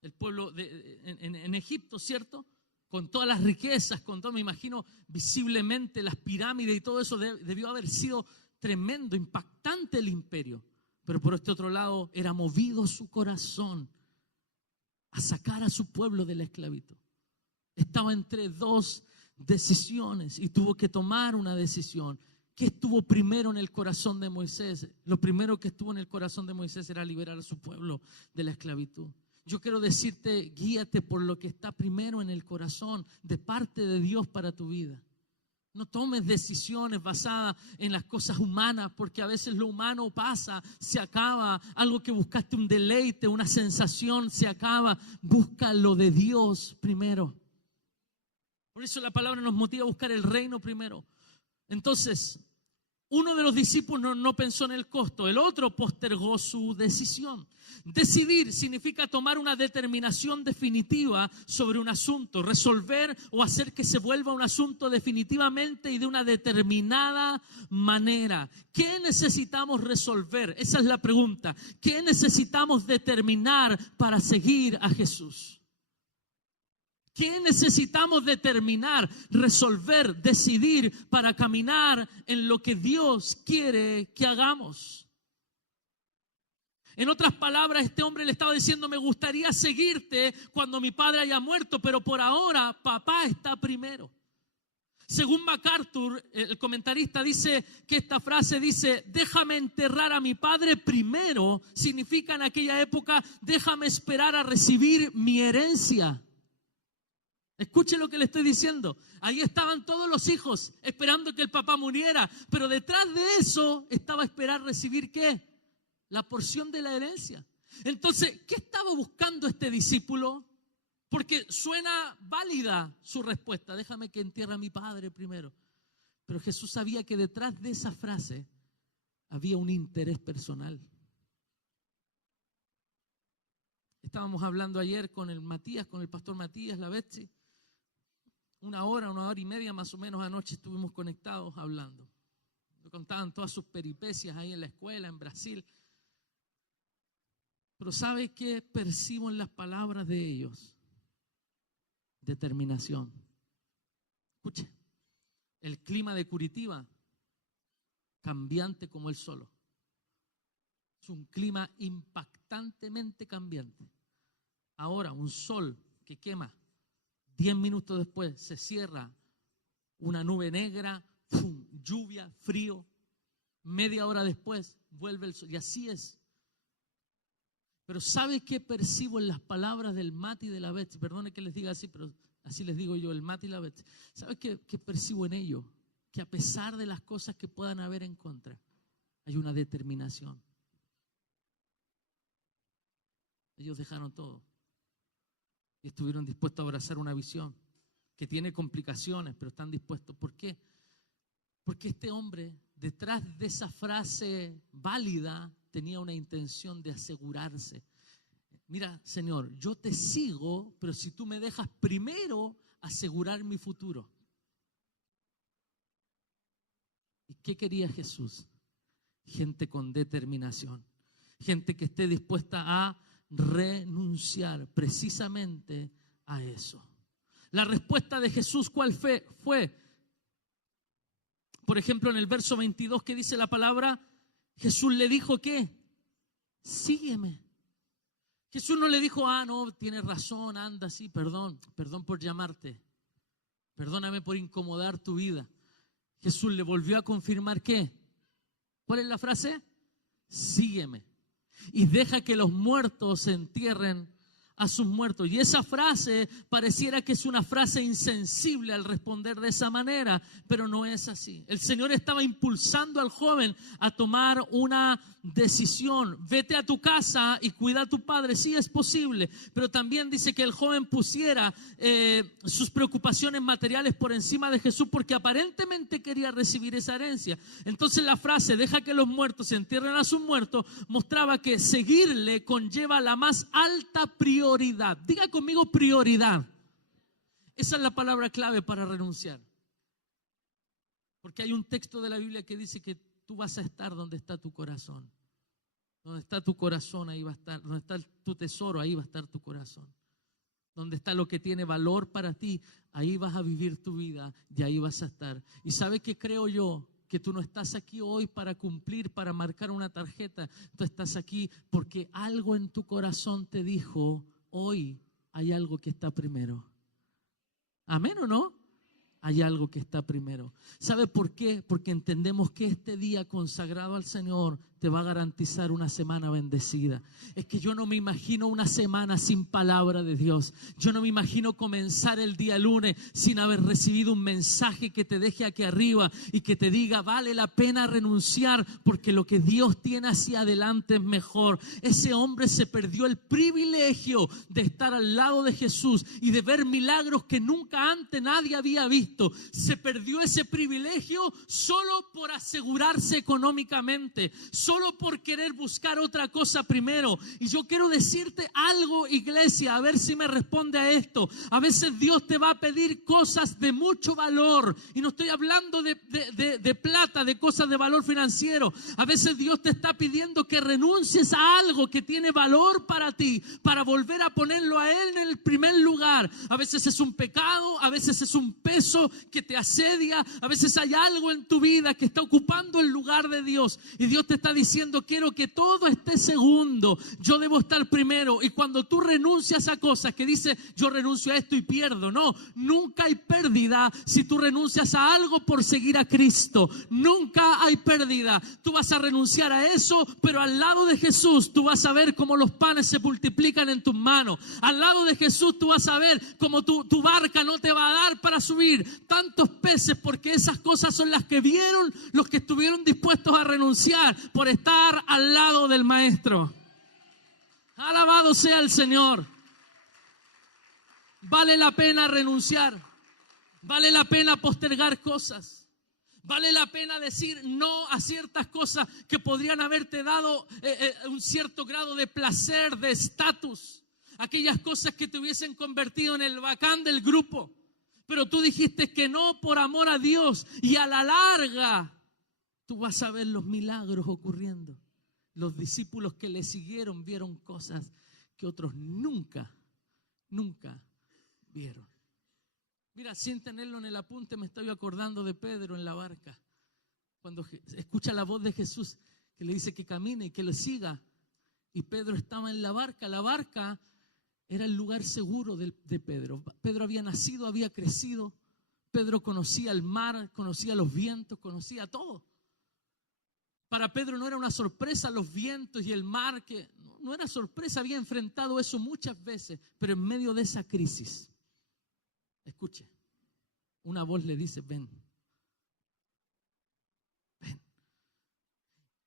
el pueblo en Egipto, ¿cierto? Con todas las riquezas, con todo, me imagino visiblemente las pirámides y todo eso debió haber sido tremendo, impactante el imperio. Pero por este otro lado era movido su corazón a sacar a su pueblo de la esclavitud. Estaba entre 2 decisiones y tuvo que tomar una decisión. ¿Qué estuvo primero en el corazón de Moisés? Lo primero que estuvo en el corazón de Moisés era liberar a su pueblo de la esclavitud. Yo quiero decirte, guíate por lo que está primero en el corazón de parte de Dios para tu vida. No tomes decisiones basadas en las cosas humanas, porque a veces lo humano pasa, se acaba. Algo que buscaste, un deleite, una sensación, se acaba. Busca lo de Dios primero. Por eso la palabra nos motiva a buscar el reino primero. Entonces, uno de los discípulos no pensó en el costo, el otro postergó su decisión. Decidir significa tomar una determinación definitiva sobre un asunto, resolver o hacer que se vuelva un asunto definitivamente y de una determinada manera. ¿Qué necesitamos resolver? Esa es la pregunta. ¿Qué necesitamos determinar para seguir a Jesús? ¿Qué necesitamos determinar, resolver, decidir para caminar en lo que Dios quiere que hagamos? En otras palabras, este hombre le estaba diciendo, me gustaría seguirte cuando mi padre haya muerto, pero por ahora papá está primero. Según MacArthur, el comentarista, dice que esta frase dice, déjame enterrar a mi padre primero, significa en aquella época, déjame esperar a recibir mi herencia. Escuche lo que le estoy diciendo. Ahí estaban todos los hijos esperando que el papá muriera, pero detrás de eso estaba esperar recibir ¿qué? La porción de la herencia. Entonces, ¿qué estaba buscando este discípulo? Porque suena válida su respuesta. Déjame que entierre a mi padre primero. Pero Jesús sabía que detrás de esa frase había un interés personal. Estábamos hablando ayer con el Matías, con el pastor Matías, la Betsy. Una hora y media más o menos anoche estuvimos conectados hablando. Me contaban todas sus peripecias ahí en la escuela, en Brasil. Pero ¿sabe qué percibo en las palabras de ellos? Determinación. Escuche, el clima de Curitiba, cambiante como el solo. Es un clima impactantemente cambiante. Ahora, un sol que quema, 10 minutos después se cierra una nube negra, ¡pum!, lluvia, frío, media hora después vuelve el sol, y así es. Pero ¿sabe qué percibo en las palabras del Mati y de la Betsy? Perdone que les diga así, pero así les digo yo, el Mati y la Betsy. ¿Sabe qué percibo en ellos? Que a pesar de las cosas que puedan haber en contra, hay una determinación. Ellos dejaron todo y estuvieron dispuestos a abrazar una visión que tiene complicaciones, pero están dispuestos. ¿Por qué? Porque este hombre, detrás de esa frase válida, tenía una intención de asegurarse. Mira, Señor, yo te sigo, pero si tú me dejas primero asegurar mi futuro. ¿Y qué quería Jesús? Gente con determinación, gente que esté dispuesta a renunciar precisamente a eso. La respuesta de Jesús, ¿cuál fue? Por ejemplo, en el verso 22 que dice la palabra, Jesús le dijo ¿qué? Sígueme. Jesús no le dijo, no, tienes razón, anda, sí, perdón por llamarte, perdóname por incomodar tu vida. Jesús le volvió a confirmar ¿qué? ¿Cuál es la frase? Sígueme y deja que los muertos se entierren a sus muertos. Y esa frase pareciera que es una frase insensible al responder de esa manera, pero no es así. El Señor estaba impulsando al joven a tomar una decisión. Vete a tu casa y cuida a tu padre. Sí, es posible, pero también dice que el joven pusiera sus preocupaciones materiales por encima de Jesús porque aparentemente quería recibir esa herencia. Entonces la frase, deja que los muertos se entierren a sus muertos, mostraba que seguirle conlleva la más alta prioridad. Diga conmigo prioridad. Esa es la palabra clave para renunciar. Porque hay un texto de la Biblia que dice que tú vas a estar donde está tu corazón. Donde está tu corazón, ahí va a estar. Donde está tu tesoro, ahí va a estar tu corazón. Donde está lo que tiene valor para ti, ahí vas a vivir tu vida y ahí vas a estar. ¿Y sabe qué creo yo? Que tú no estás aquí hoy para cumplir, para marcar una tarjeta. Tú estás aquí porque algo en tu corazón te dijo, hoy hay algo que está primero. ¿Amén o no? Hay algo que está primero. ¿Sabe por qué? Porque entendemos que este día consagrado al Señor te va a garantizar una semana bendecida. Es que yo no me imagino una semana sin palabra de Dios. Yo no me imagino comenzar el día lunes sin haber recibido un mensaje que te deje aquí arriba y que te diga, vale la pena renunciar porque lo que Dios tiene hacia adelante es mejor. Ese hombre se perdió el privilegio de estar al lado de Jesús y de ver milagros que nunca antes nadie había visto. Se perdió ese privilegio solo por asegurarse económicamente, solo por querer buscar otra cosa primero. Y yo quiero decirte algo, iglesia, a ver si me responde a esto. A veces Dios te va a pedir cosas de mucho valor, y no estoy hablando de plata, de cosas de valor financiero. A veces Dios te está pidiendo que renuncies a algo que tiene valor para ti, para volver a ponerlo a Él en el primer lugar. A veces es un pecado, a veces es un peso que te asedia, a veces hay algo en tu vida que está ocupando el lugar de Dios, y Dios te está diciendo, quiero que todo esté segundo, yo debo estar primero. Y cuando tú renuncias a cosas que dice, yo renuncio a esto y pierdo, no, nunca hay pérdida si tú renuncias a algo por seguir a Cristo. Nunca hay pérdida. Tú vas a renunciar a eso, pero al lado de Jesús tú vas a ver cómo los panes se multiplican en tus manos. Al lado de Jesús tú vas a ver cómo tu barca no te va a dar para subir tantos peces, porque esas cosas son las que vieron los que estuvieron dispuestos a renunciar por estar al lado del Maestro. Alabado sea el Señor. Vale la pena renunciar, vale la pena postergar cosas, vale la pena decir no a ciertas cosas que podrían haberte dado un cierto grado de placer, de estatus, aquellas cosas que te hubiesen convertido en el bacán del grupo, pero tú dijiste que no por amor a Dios, y a la larga tú vas a ver los milagros ocurriendo. los discípulos que le siguieron vieron cosas que otros nunca vieron. Mira, sin tenerlo en el apunte, me estoy acordando de Pedro en la barca. Cuando escucha la voz de Jesús que le dice que camine y que lo siga. Y Pedro estaba en la barca. La barca era el lugar seguro de Pedro. Pedro había nacido, había crecido. Pedro conocía el mar, conocía los vientos, conocía todo. Para Pedro no era una sorpresa los vientos y el mar, que no era sorpresa, había enfrentado eso muchas veces. Pero en medio de esa crisis, escuche, una voz le dice, ven. Ven.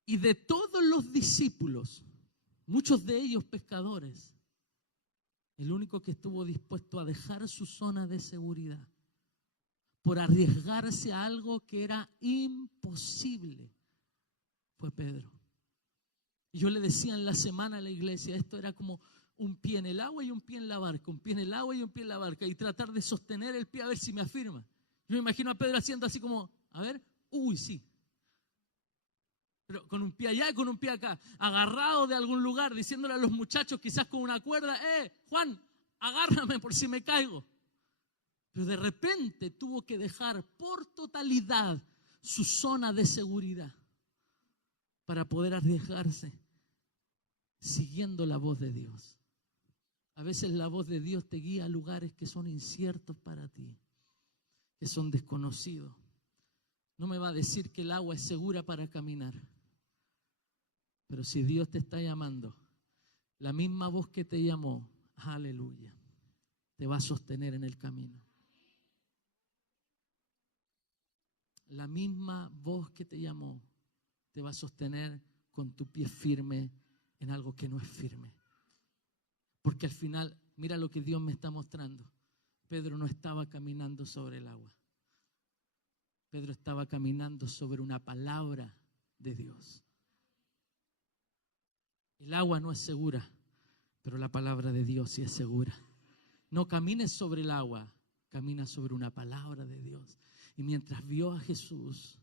Y de todos los discípulos, muchos de ellos pescadores, el único que estuvo dispuesto a dejar su zona de seguridad por arriesgarse a algo que era imposible fue Pedro. Y yo le decía en la semana a la iglesia, esto era como un pie en el agua y un pie en la barca, un pie en el agua y un pie en la barca, y tratar de sostener el pie a ver si me afirma. Yo me imagino a Pedro haciendo así como, a ver, uy, sí. Pero con un pie allá y con un pie acá, agarrado de algún lugar, diciéndole a los muchachos, quizás con una cuerda, Juan, agárrame por si me caigo. Pero de repente tuvo que dejar por totalidad su zona de seguridad para poder arriesgarse siguiendo la voz de Dios. A veces la voz de Dios te guía a lugares que son inciertos para ti, que son desconocidos. No me va a decir que el agua es segura para caminar. Pero si Dios te está llamando, la misma voz que te llamó, aleluya, te va a sostener en el camino. La misma voz que te llamó te va a sostener con tu pie firme en algo que no es firme. Porque al final, mira lo que Dios me está mostrando. Pedro no estaba caminando sobre el agua. Pedro estaba caminando sobre una palabra de Dios. El agua no es segura, pero la palabra de Dios sí es segura. No camines sobre el agua, camina sobre una palabra de Dios. Y mientras vio a Jesús,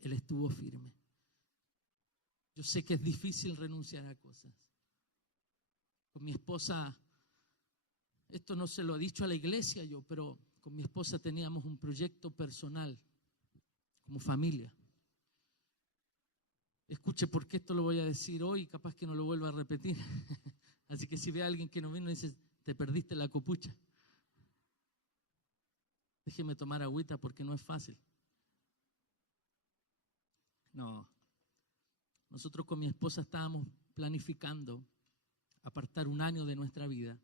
él estuvo firme. Yo sé que es difícil renunciar a cosas. Con mi esposa, esto no se lo he dicho a la iglesia yo, pero con mi esposa teníamos un proyecto personal, como familia. Escuche, porque esto lo voy a decir hoy, capaz que no lo vuelva a repetir. Así que si ve a alguien que no vino y dice, te perdiste la copucha, déjeme tomar agüita porque no es fácil. No. Nosotros con mi esposa estábamos planificando apartar un año de nuestra vida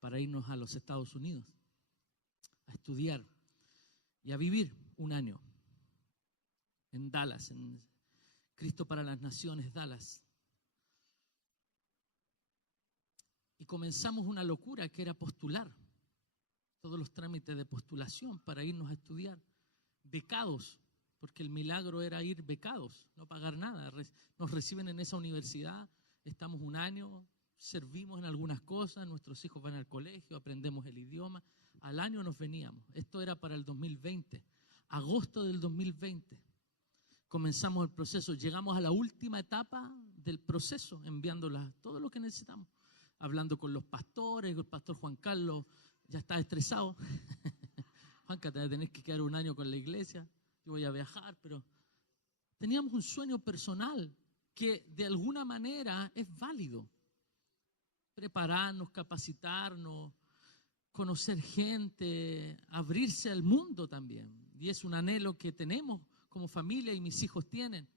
para irnos a los Estados Unidos a estudiar y a vivir un año en Dallas, en Cristo para las Naciones, Dallas. Y comenzamos una locura que era postular, todos los trámites de postulación para irnos a estudiar, becados, porque el milagro era ir becados, no pagar nada. Nos reciben en esa universidad, estamos un año, servimos en algunas cosas, nuestros hijos van al colegio, aprendemos el idioma. Al año nos veníamos. Esto era para el 2020, agosto del 2020. Comenzamos el proceso, llegamos a la última etapa del proceso, enviándolas todo lo que necesitamos. Hablando con los pastores, el pastor Juan Carlos ya está estresado. Juanca, te tenés que quedar un año con la iglesia. Yo voy a viajar, pero teníamos un sueño personal que de alguna manera es válido. Prepararnos, capacitarnos, conocer gente, abrirse al mundo también. Y es un anhelo que tenemos como familia y mis hijos tienen.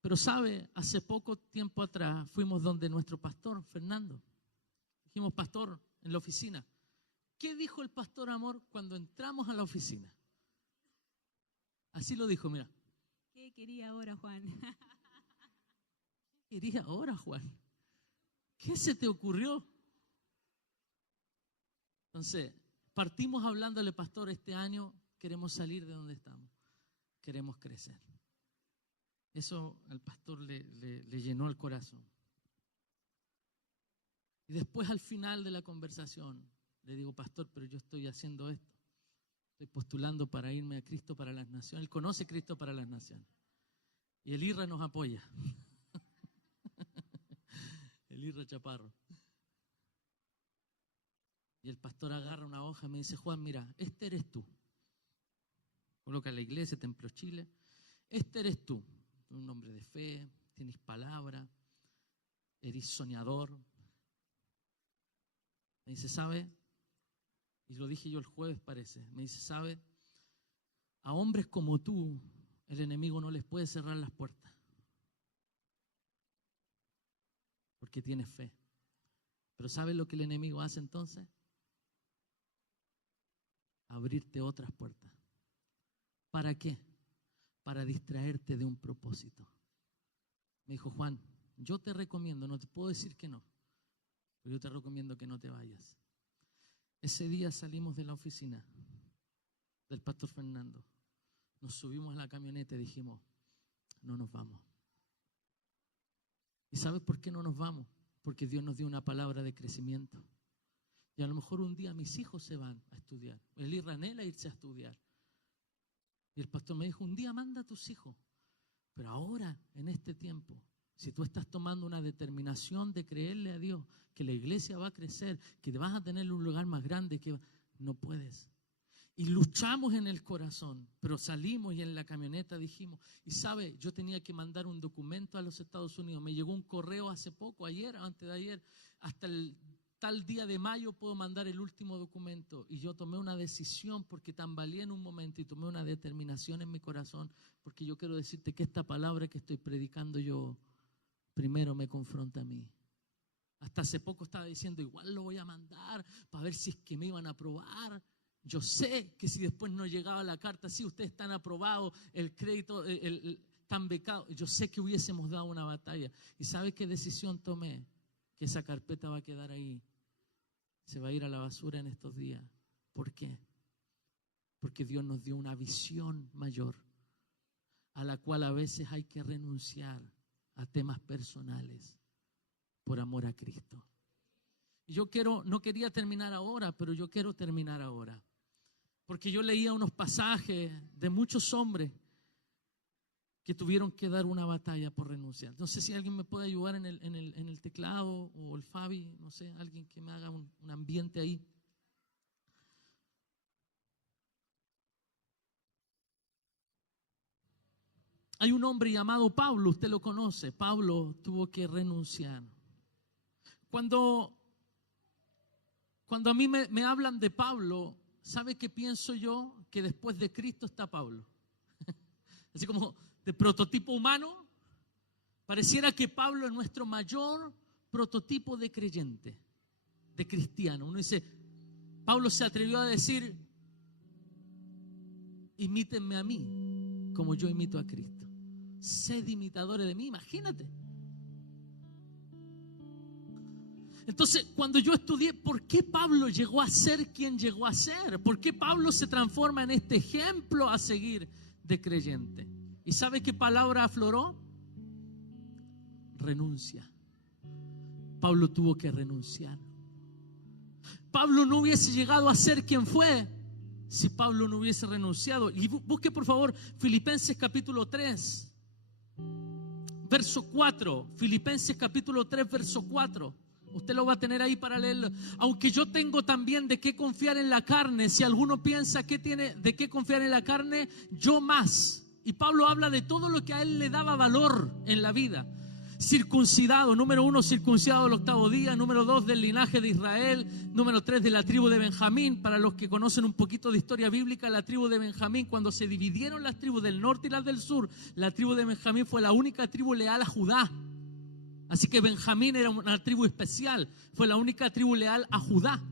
Pero sabe, hace poco tiempo atrás fuimos donde nuestro pastor, Fernando. Dijimos, pastor, en la oficina. ¿Qué dijo el pastor Amor cuando entramos a la oficina? Así lo dijo, mira. ¿Qué quería ahora, Juan? ¿Qué quería ahora, Juan? ¿Qué se te ocurrió? Entonces, partimos hablándole, pastor, este año queremos salir de donde estamos. Queremos crecer. Eso al pastor le llenó el corazón. Y después al final de la conversación le digo, pastor, pero yo estoy haciendo esto. Estoy postulando para irme a Cristo para las Naciones. Él conoce Cristo para las Naciones. Y el IRA nos apoya. El Irra Chaparro. Y el pastor agarra una hoja y me dice, Juan, mira, este eres tú. Coloca la iglesia, Templo Chile. Este eres tú. Un hombre de fe, tienes palabra, eres soñador. Me dice, ¿sabe? Y lo dije yo el jueves, parece. Me dice, ¿sabe? A hombres como tú, el enemigo no les puede cerrar las puertas. Porque tienes fe. Pero ¿sabes lo que el enemigo hace entonces? Abrirte otras puertas. ¿Para qué? Para distraerte de un propósito. Me dijo, Juan, yo te recomiendo, no te puedo decir que no, pero yo te recomiendo que no te vayas. Ese día salimos de la oficina del pastor Fernando. Nos subimos a la camioneta y dijimos, no nos vamos. ¿Y sabes por qué no nos vamos? Porque Dios nos dio una palabra de crecimiento. Y a lo mejor un día mis hijos se van a estudiar. El Irra anhela irse a estudiar. Y el pastor me dijo, un día manda a tus hijos. Pero ahora, en este tiempo, si tú estás tomando una determinación de creerle a Dios, que la iglesia va a crecer, que vas a tener un lugar más grande, que no puedes. Y luchamos en el corazón, pero salimos y en la camioneta dijimos, y sabe, yo tenía que mandar un documento a los Estados Unidos. Me llegó un correo hace poco, ayer, antes de ayer, hasta el tal día de mayo puedo mandar el último documento. Y yo tomé una decisión porque tambaleé en un momento y tomé una determinación en mi corazón, porque yo quiero decirte que esta palabra que estoy predicando yo, primero me confronta a mí. Hasta hace poco estaba diciendo, igual lo voy a mandar para ver si es que me iban a aprobar. Yo sé que si después no llegaba la carta, sí, ustedes están aprobados, el crédito, están becados. Yo sé que hubiésemos dado una batalla. ¿Y sabe qué decisión tomé? Que esa carpeta va a quedar ahí. Se va a ir a la basura en estos días. ¿Por qué? Porque Dios nos dio una visión mayor, a la cual a veces hay que renunciar a temas personales por amor a Cristo. Y yo no quería terminar ahora, pero yo quiero terminar ahora. Porque yo leía unos pasajes de muchos hombres que tuvieron que dar una batalla por renunciar. No sé si alguien me puede ayudar en el teclado o el Fabi, no sé, alguien que me haga un ambiente ahí. Hay un hombre llamado Pablo, usted lo conoce. Pablo tuvo que renunciar. Cuando a mí me hablan de Pablo, ¿sabe qué pienso yo? Que después de Cristo está Pablo. Así como de prototipo humano, pareciera que Pablo es nuestro mayor prototipo de creyente, de cristiano. Uno dice, Pablo se atrevió a decir, imítenme a mí como yo imito a Cristo. Sed imitadores de mí, imagínate. Entonces, cuando yo estudié por qué Pablo llegó a ser quien llegó a ser, por qué Pablo se transforma en este ejemplo a seguir de creyente. ¿Y sabe qué palabra afloró? Renuncia. Pablo tuvo que renunciar. Pablo no hubiese llegado a ser quien fue si Pablo no hubiese renunciado. Y busque por favor Filipenses capítulo 3, verso 4. Filipenses capítulo 3, verso 4. Usted lo va a tener ahí para leerlo. Aunque yo tengo también de qué confiar en la carne. Si alguno piensa que tiene de qué confiar en la carne, yo más. Y Pablo habla de todo lo que a él le daba valor en la vida. Circuncidado, número 1, circuncidado al 8º día. Número 2, del linaje de Israel. Número 3, de la tribu de Benjamín. Para los que conocen un poquito de historia bíblica, la tribu de Benjamín, cuando se dividieron las tribus del norte y las del sur, la tribu de Benjamín fue la única tribu leal a Judá. Así que Benjamín era una tribu especial, fue la única tribu leal a Judá.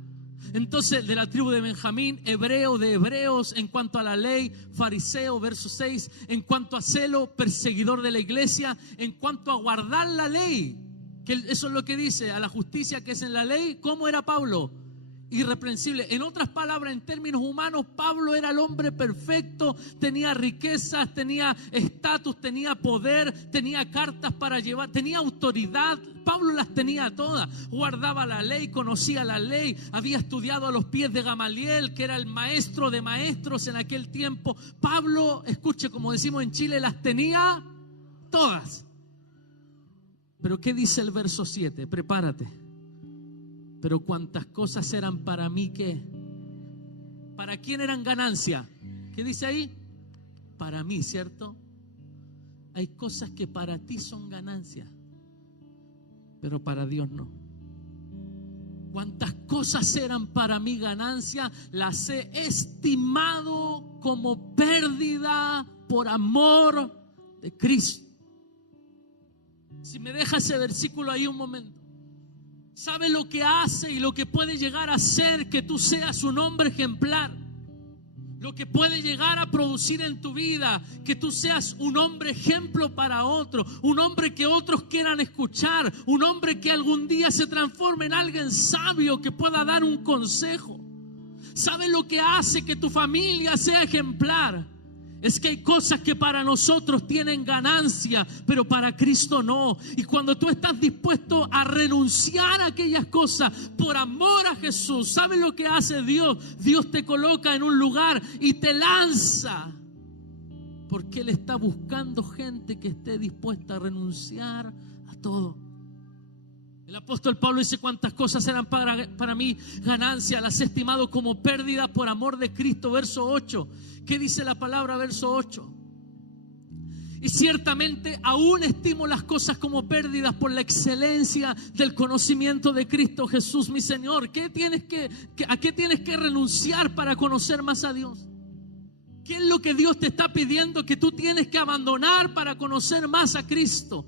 Entonces, de la tribu de Benjamín, hebreo de hebreos, en cuanto a la ley, fariseo, verso 6, en cuanto a celo, perseguidor de la iglesia, en cuanto a guardar la ley, que eso es lo que dice, a la justicia que es en la ley. ¿Cómo era Pablo? Irreprensible. En otras palabras, en términos humanos, Pablo era el hombre perfecto, tenía riquezas, tenía estatus, tenía poder, tenía cartas para llevar, tenía autoridad. Pablo las tenía todas, guardaba la ley, conocía la ley, había estudiado a los pies de Gamaliel, que era el maestro de maestros en aquel tiempo. Pablo, escuche, como decimos en Chile, las tenía todas. Pero ¿qué dice el verso 7? Prepárate. Pero cuantas cosas eran para mí, ¿qué? ¿Para quién eran ganancia? ¿Qué dice ahí? Para mí, ¿cierto? Hay cosas que para ti son ganancia, pero para Dios no. Cuantas cosas eran para mí ganancia, las he estimado como pérdida por amor de Cristo. Si me deja ese versículo ahí un momento. ¿Sabe lo que hace y lo que puede llegar a ser que tú seas un hombre ejemplar? Lo que puede llegar a producir en tu vida, que tú seas un hombre ejemplo para otro, un hombre que otros quieran escuchar, un hombre que algún día se transforme en alguien sabio que pueda dar un consejo. ¿Sabe lo que hace que tu familia sea ejemplar? Es que hay cosas que para nosotros tienen ganancia, pero para Cristo no. Y cuando tú estás dispuesto a renunciar a aquellas cosas por amor a Jesús, ¿sabes lo que hace Dios? Dios te coloca en un lugar y te lanza. Porque Él está buscando gente que esté dispuesta a renunciar a todo. El apóstol Pablo dice: cuántas cosas eran para mí ganancia, las he estimado como pérdida por amor de Cristo. Verso 8. ¿Qué dice la palabra? Verso 8. Y ciertamente aún estimo las cosas como pérdidas por la excelencia del conocimiento de Cristo Jesús mi Señor. ¿A qué tienes que renunciar para conocer más a Dios? ¿Qué es lo que Dios te está pidiendo que tú tienes que abandonar para conocer más a Cristo?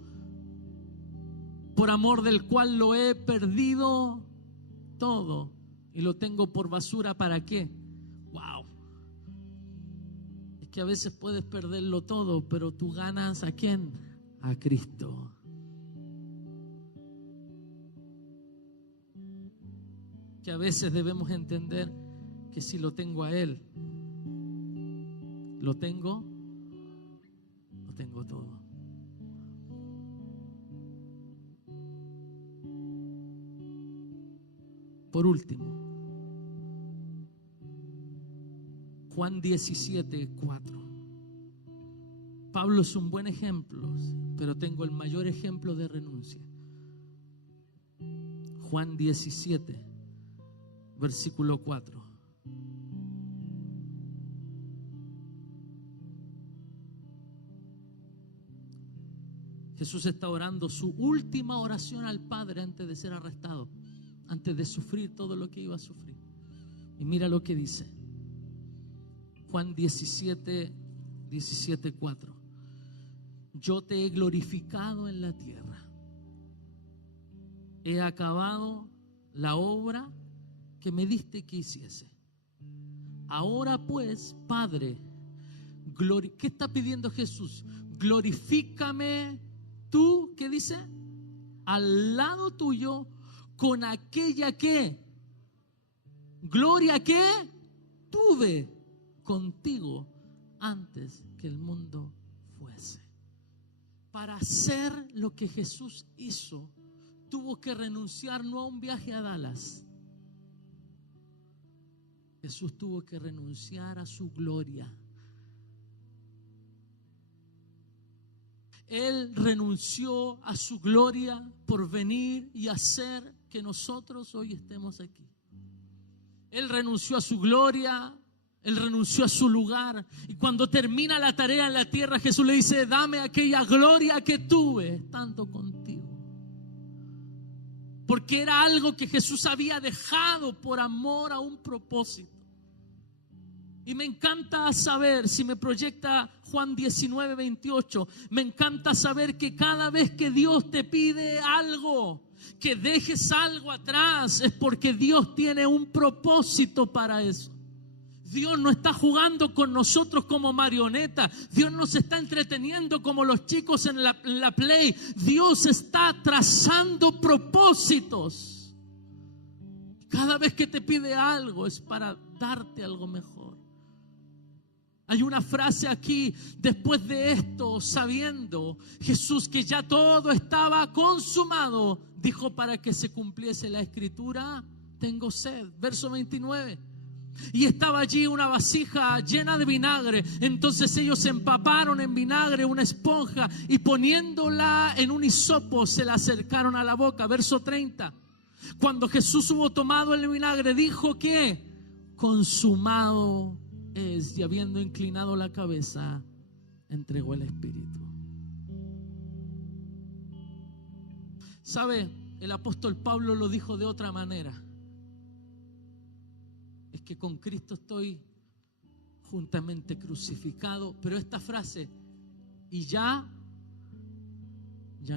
Por amor del cual lo he perdido todo y lo tengo por basura. ¿Para qué? Wow. Es que a veces puedes perderlo todo, pero tú ganas ¿a quién? A Cristo. Que a veces debemos entender que si lo tengo a Él, lo tengo todo. Por último, Juan 17:4. Pablo es un buen ejemplo, pero tengo el mayor ejemplo de renuncia. Juan 17, versículo 4. Jesús está orando su última oración al Padre antes de ser arrestado, antes de sufrir todo lo que iba a sufrir. Y mira lo que dice Juan 17:4. Yo te he glorificado en la tierra, he acabado la obra que me diste que hiciese. Ahora pues, Padre, ¿qué está pidiendo Jesús? Glorifícame tú, ¿qué dice? Al lado tuyo, con aquella que gloria que tuve contigo antes que el mundo fuese. Para hacer lo que Jesús hizo, tuvo que renunciar no a un viaje a Dallas. Jesús tuvo que renunciar a su gloria. Él renunció a su gloria por venir y hacer que nosotros hoy estemos aquí. Él renunció a su gloria, Él renunció a su lugar. Y cuando termina la tarea en la tierra, Jesús le dice: dame aquella gloria que tuve estando contigo. Porque era algo que Jesús había dejado por amor a un propósito. Y me encanta saber, si me proyecta Juan 19:28, me encanta saber que cada vez que Dios te pide algo, que dejes algo atrás, es porque Dios tiene un propósito para eso. Dios no está jugando con nosotros como marioneta. Dios no se está entreteniendo como los chicos en la play. Dios está trazando propósitos. Cada vez que te pide algo es para darte algo mejor. Hay una frase aquí: después de esto, sabiendo Jesús que ya todo estaba consumado, dijo: para que se cumpliese la escritura, tengo sed. Verso 29. Y estaba allí una vasija llena de vinagre. Entonces ellos empaparon en vinagre una esponja y poniéndola en un hisopo se la acercaron a la boca. Verso 30. Cuando Jesús hubo tomado el vinagre, dijo que consumado es. Y habiendo inclinado la cabeza, entregó el espíritu. ¿Sabe? El apóstol Pablo lo dijo de otra manera. Es que con Cristo estoy juntamente crucificado. Pero esta frase, y ya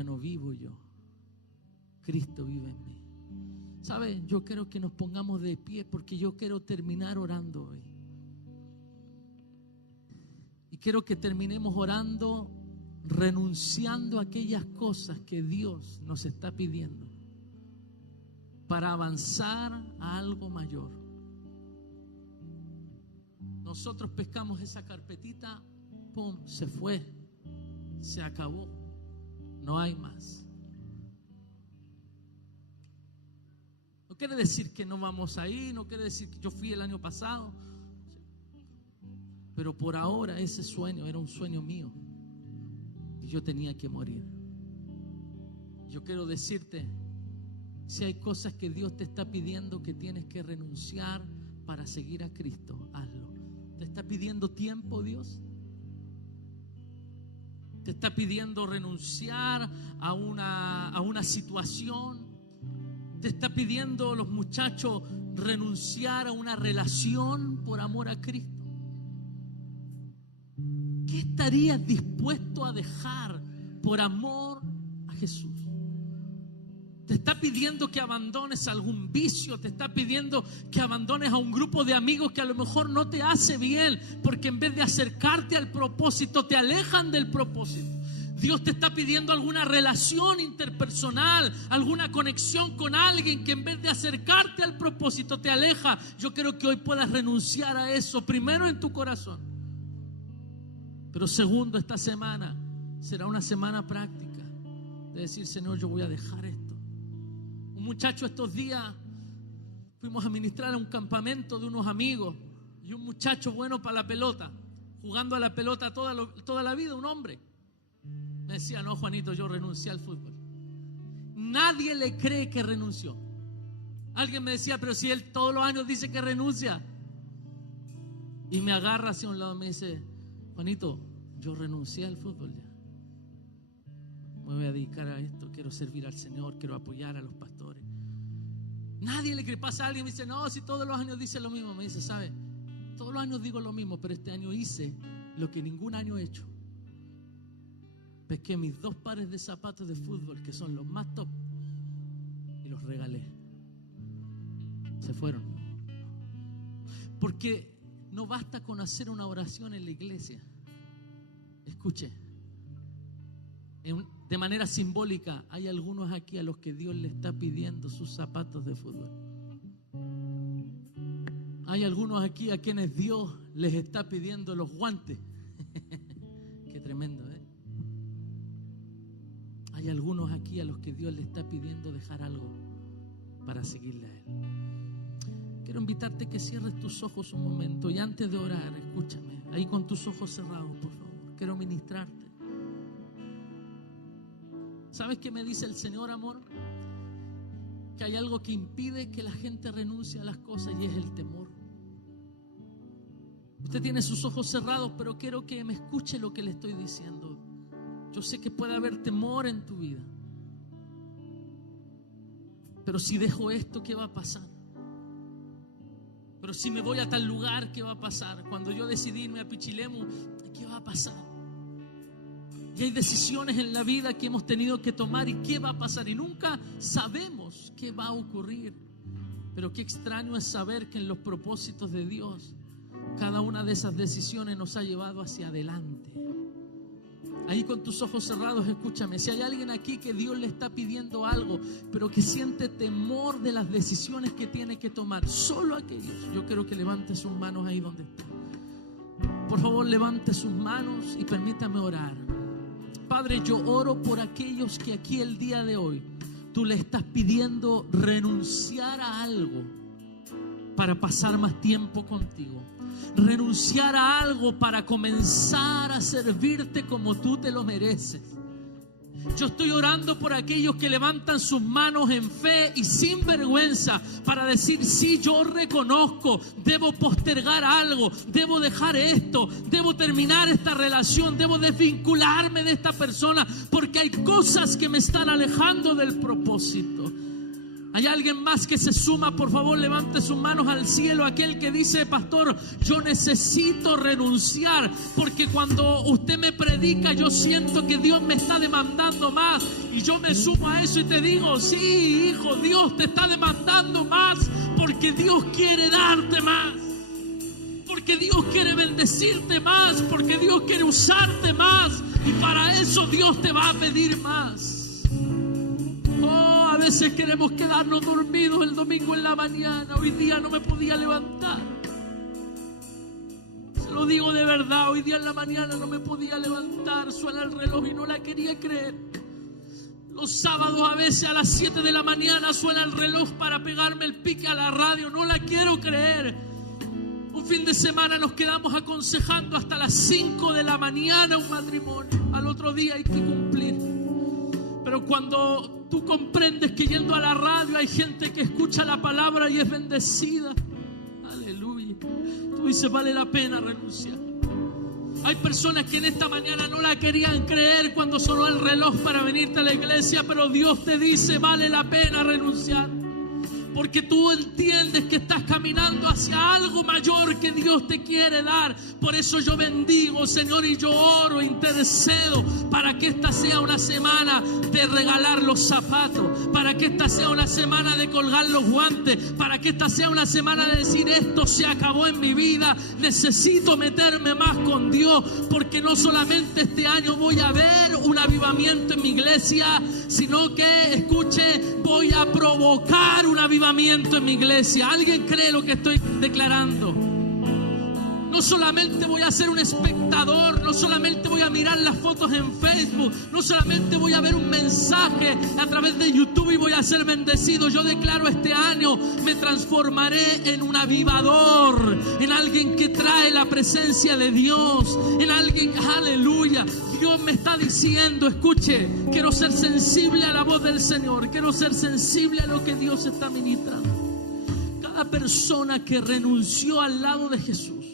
no vivo yo, Cristo vive en mí. ¿Sabe? Yo quiero que nos pongamos de pie porque yo quiero terminar orando hoy. Y quiero que terminemos orando, renunciando a aquellas cosas que Dios nos está pidiendo para avanzar a algo mayor. Nosotros pescamos esa carpetita, pum, se fue, se acabó, no hay más. No quiere decir que no vamos ahí, no quiere decir que yo fui el año pasado, pero por ahora ese sueño era un sueño mío y yo tenía que morir. Yo quiero decirte, si hay cosas que Dios te está pidiendo que tienes que renunciar para seguir a Cristo, hazlo. ¿Te está pidiendo tiempo Dios? ¿Te está pidiendo renunciar a una situación? ¿Te está pidiendo, los muchachos, renunciar a una relación por amor a Cristo? ¿Qué estarías dispuesto a dejar por amor a Jesús? Te está pidiendo que abandones algún vicio, te está pidiendo que abandones a un grupo de amigos que a lo mejor no te hace bien, porque en vez de acercarte al propósito, te alejan del propósito. Dios te está pidiendo alguna relación interpersonal, alguna conexión con alguien que en vez de acercarte al propósito, te aleja. Yo quiero que hoy puedas renunciar a eso, primero en tu corazón. Pero segundo, esta semana será una semana práctica de decir, Señor, yo voy a dejar esto. Un muchacho estos días fuimos a ministrar a un campamento de unos amigos y un muchacho bueno para la pelota, jugando a la pelota toda la vida, un hombre. Me decía, no, Juanito, yo renuncié al fútbol. Nadie le cree que renunció. Alguien me decía, pero si él todos los años dice que renuncia. Y me agarra hacia un lado y me dice, Juanito, yo renuncié al fútbol ya. Me voy a dedicar a esto, quiero servir al Señor, quiero apoyar a los pastores. Nadie le cree. Pasa a alguien y me dice, no, si todos los años dice lo mismo. Me dice, ¿sabe? Todos los años digo lo mismo, pero este año hice lo que ningún año he hecho. Pesqué mis 2 pares de zapatos de fútbol, que son los más top, y los regalé. Se fueron. Porque no basta con hacer una oración en la iglesia. Escuche. De manera simbólica, hay algunos aquí a los que Dios le está pidiendo sus zapatos de fútbol. Hay algunos aquí a quienes Dios les está pidiendo los guantes. Qué tremendo, ¿eh? Hay algunos aquí a los que Dios le está pidiendo dejar algo para seguirle a Él. Quiero invitarte que cierres tus ojos un momento y antes de orar, escúchame, ahí con tus ojos cerrados, por favor. Quiero ministrarte. ¿Sabes qué me dice el Señor, amor? Que hay algo que impide que la gente renuncie a las cosas y es el temor. Usted tiene sus ojos cerrados, pero quiero que me escuche lo que le estoy diciendo. Yo sé que puede haber temor en tu vida. Pero si dejo esto, ¿qué va a pasar? Pero si me voy a tal lugar, ¿qué va a pasar? Cuando yo decidí irme a Pichilemu, ¿qué va a pasar? Y hay decisiones en la vida que hemos tenido que tomar y qué va a pasar. Y nunca sabemos qué va a ocurrir. Pero qué extraño es saber que en los propósitos de Dios, cada una de esas decisiones nos ha llevado hacia adelante. Ahí con tus ojos cerrados, escúchame. Si hay alguien aquí que Dios le está pidiendo algo, pero que siente temor de las decisiones que tiene que tomar, solo aquellos, yo quiero que levante sus manos ahí donde está. Por favor, levante sus manos y permítame orar. Padre, yo oro por aquellos que aquí el día de hoy tú le estás pidiendo renunciar a algo para pasar más tiempo contigo. Renunciar a algo para comenzar a servirte como tú te lo mereces. Yo estoy orando por aquellos que levantan sus manos en fe y sin vergüenza para decir: sí, yo reconozco, debo postergar algo, debo dejar esto, debo terminar esta relación, debo desvincularme de esta persona, porque hay cosas que me están alejando del propósito. ¿Hay alguien más que se suma? Por favor, levante sus manos al cielo. Aquel que dice: pastor, yo necesito renunciar, porque cuando usted me predica yo siento que Dios me está demandando más. Y yo me sumo a eso y te digo: sí, hijo, Dios te está demandando más, porque Dios quiere darte más, porque Dios quiere bendecirte más, porque Dios quiere usarte más, y para eso Dios te va a pedir más. A veces queremos quedarnos dormidos el domingo en la mañana. Hoy día no me podía levantar. Se lo digo de verdad, hoy día en la mañana no me podía levantar. Suena el reloj y no la quería creer. Los sábados a veces a las 7 de la mañana suena el reloj para pegarme el pique a la radio. No la quiero creer. Un fin de semana nos quedamos aconsejando hasta las 5 de la mañana un matrimonio. Al otro día hay que cumplir. Pero cuando tú comprendes que yendo a la radio hay gente que escucha la palabra y es bendecida, aleluya, tú dices: vale la pena renunciar. Hay personas que en esta mañana no la querían creer cuando sonó el reloj para venirte a la iglesia, pero Dios te dice: vale la pena renunciar, porque tú entiendes que estás caminando hacia algo mayor que Dios te quiere dar. Por eso yo bendigo, Señor, y yo oro, intercedo para que esta sea una semana de regalar los zapatos, para que esta sea una semana de colgar los guantes, para que esta sea una semana de decir: esto se acabó en mi vida, necesito meterme más con Dios, porque no solamente este año voy a ver un avivamiento en mi iglesia, sino que, escuche, voy a provocar un avivamiento en mi iglesia. ¿Alguien cree lo que estoy declarando? No solamente voy a ser un espectador, no solamente voy a mirar las fotos en Facebook, no solamente voy a ver un mensaje a través de YouTube y voy a ser bendecido. Yo declaro: este año me transformaré en un avivador, en alguien que trae la presencia de Dios, en alguien, aleluya. Dios me está diciendo: escuche, quiero ser sensible a la voz del Señor, quiero ser sensible a lo que Dios está ministrando. Cada persona que renunció al lado de Jesús,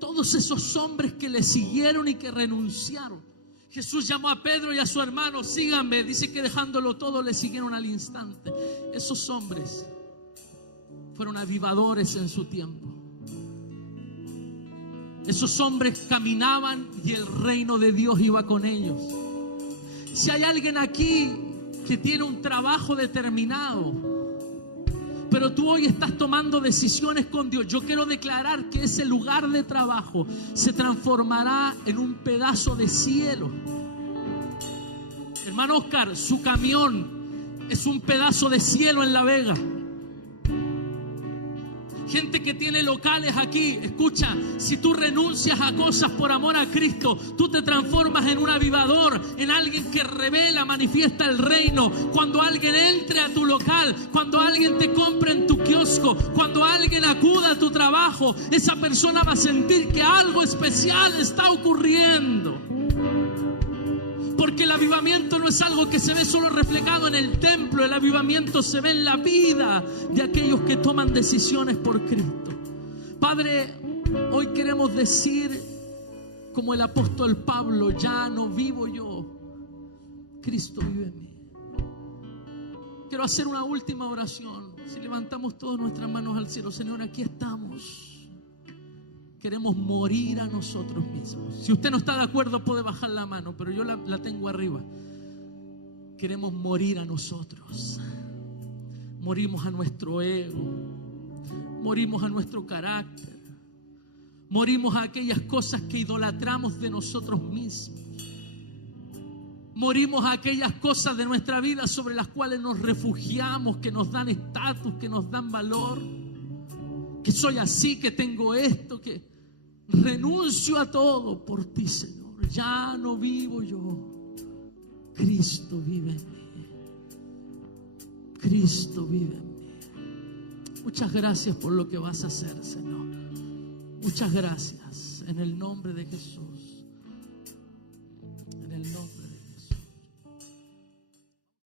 todos esos hombres que le siguieron y que renunciaron, Jesús llamó a Pedro y a su hermano: síganme. Dice que dejándolo todo le siguieron al instante. Esos hombres fueron avivadores en su tiempo. Esos hombres caminaban y el reino de Dios iba con ellos. Si hay alguien aquí que tiene un trabajo determinado, pero tú hoy estás tomando decisiones con Dios, yo quiero declarar que ese lugar de trabajo se transformará en un pedazo de cielo. Hermano Oscar, su camión es un pedazo de cielo en La Vega. Gente que tiene locales aquí, escucha, si tú renuncias a cosas por amor a Cristo, tú te transformas en un avivador, en alguien que revela, manifiesta el reino. Cuando alguien entre a tu local, cuando alguien te compre en tu kiosco, cuando alguien acuda a tu trabajo, esa persona va a sentir que algo especial está ocurriendo. Porque el avivamiento no es algo que se ve solo reflejado en el templo. El avivamiento se ve en la vida de aquellos que toman decisiones por Cristo. Padre, hoy queremos decir, como el apóstol Pablo: ya no vivo yo, Cristo vive en mí. Quiero hacer una última oración. Si levantamos todas nuestras manos al cielo: Señor, aquí estamos. Queremos morir a nosotros mismos. Si usted no está de acuerdo puede bajar la mano, pero yo la tengo arriba. Queremos morir a nosotros. Morimos a nuestro ego, morimos a nuestro carácter, morimos a aquellas cosas que idolatramos de nosotros mismos, morimos a aquellas cosas de nuestra vida sobre las cuales nos refugiamos, que nos dan estatus, que nos dan valor, que soy así, que tengo esto, que renuncio a todo por ti, Señor. Ya no vivo yo, Cristo vive en mí. Cristo vive en mí. Muchas gracias por lo que vas a hacer, Señor. Muchas gracias en el nombre de Jesús.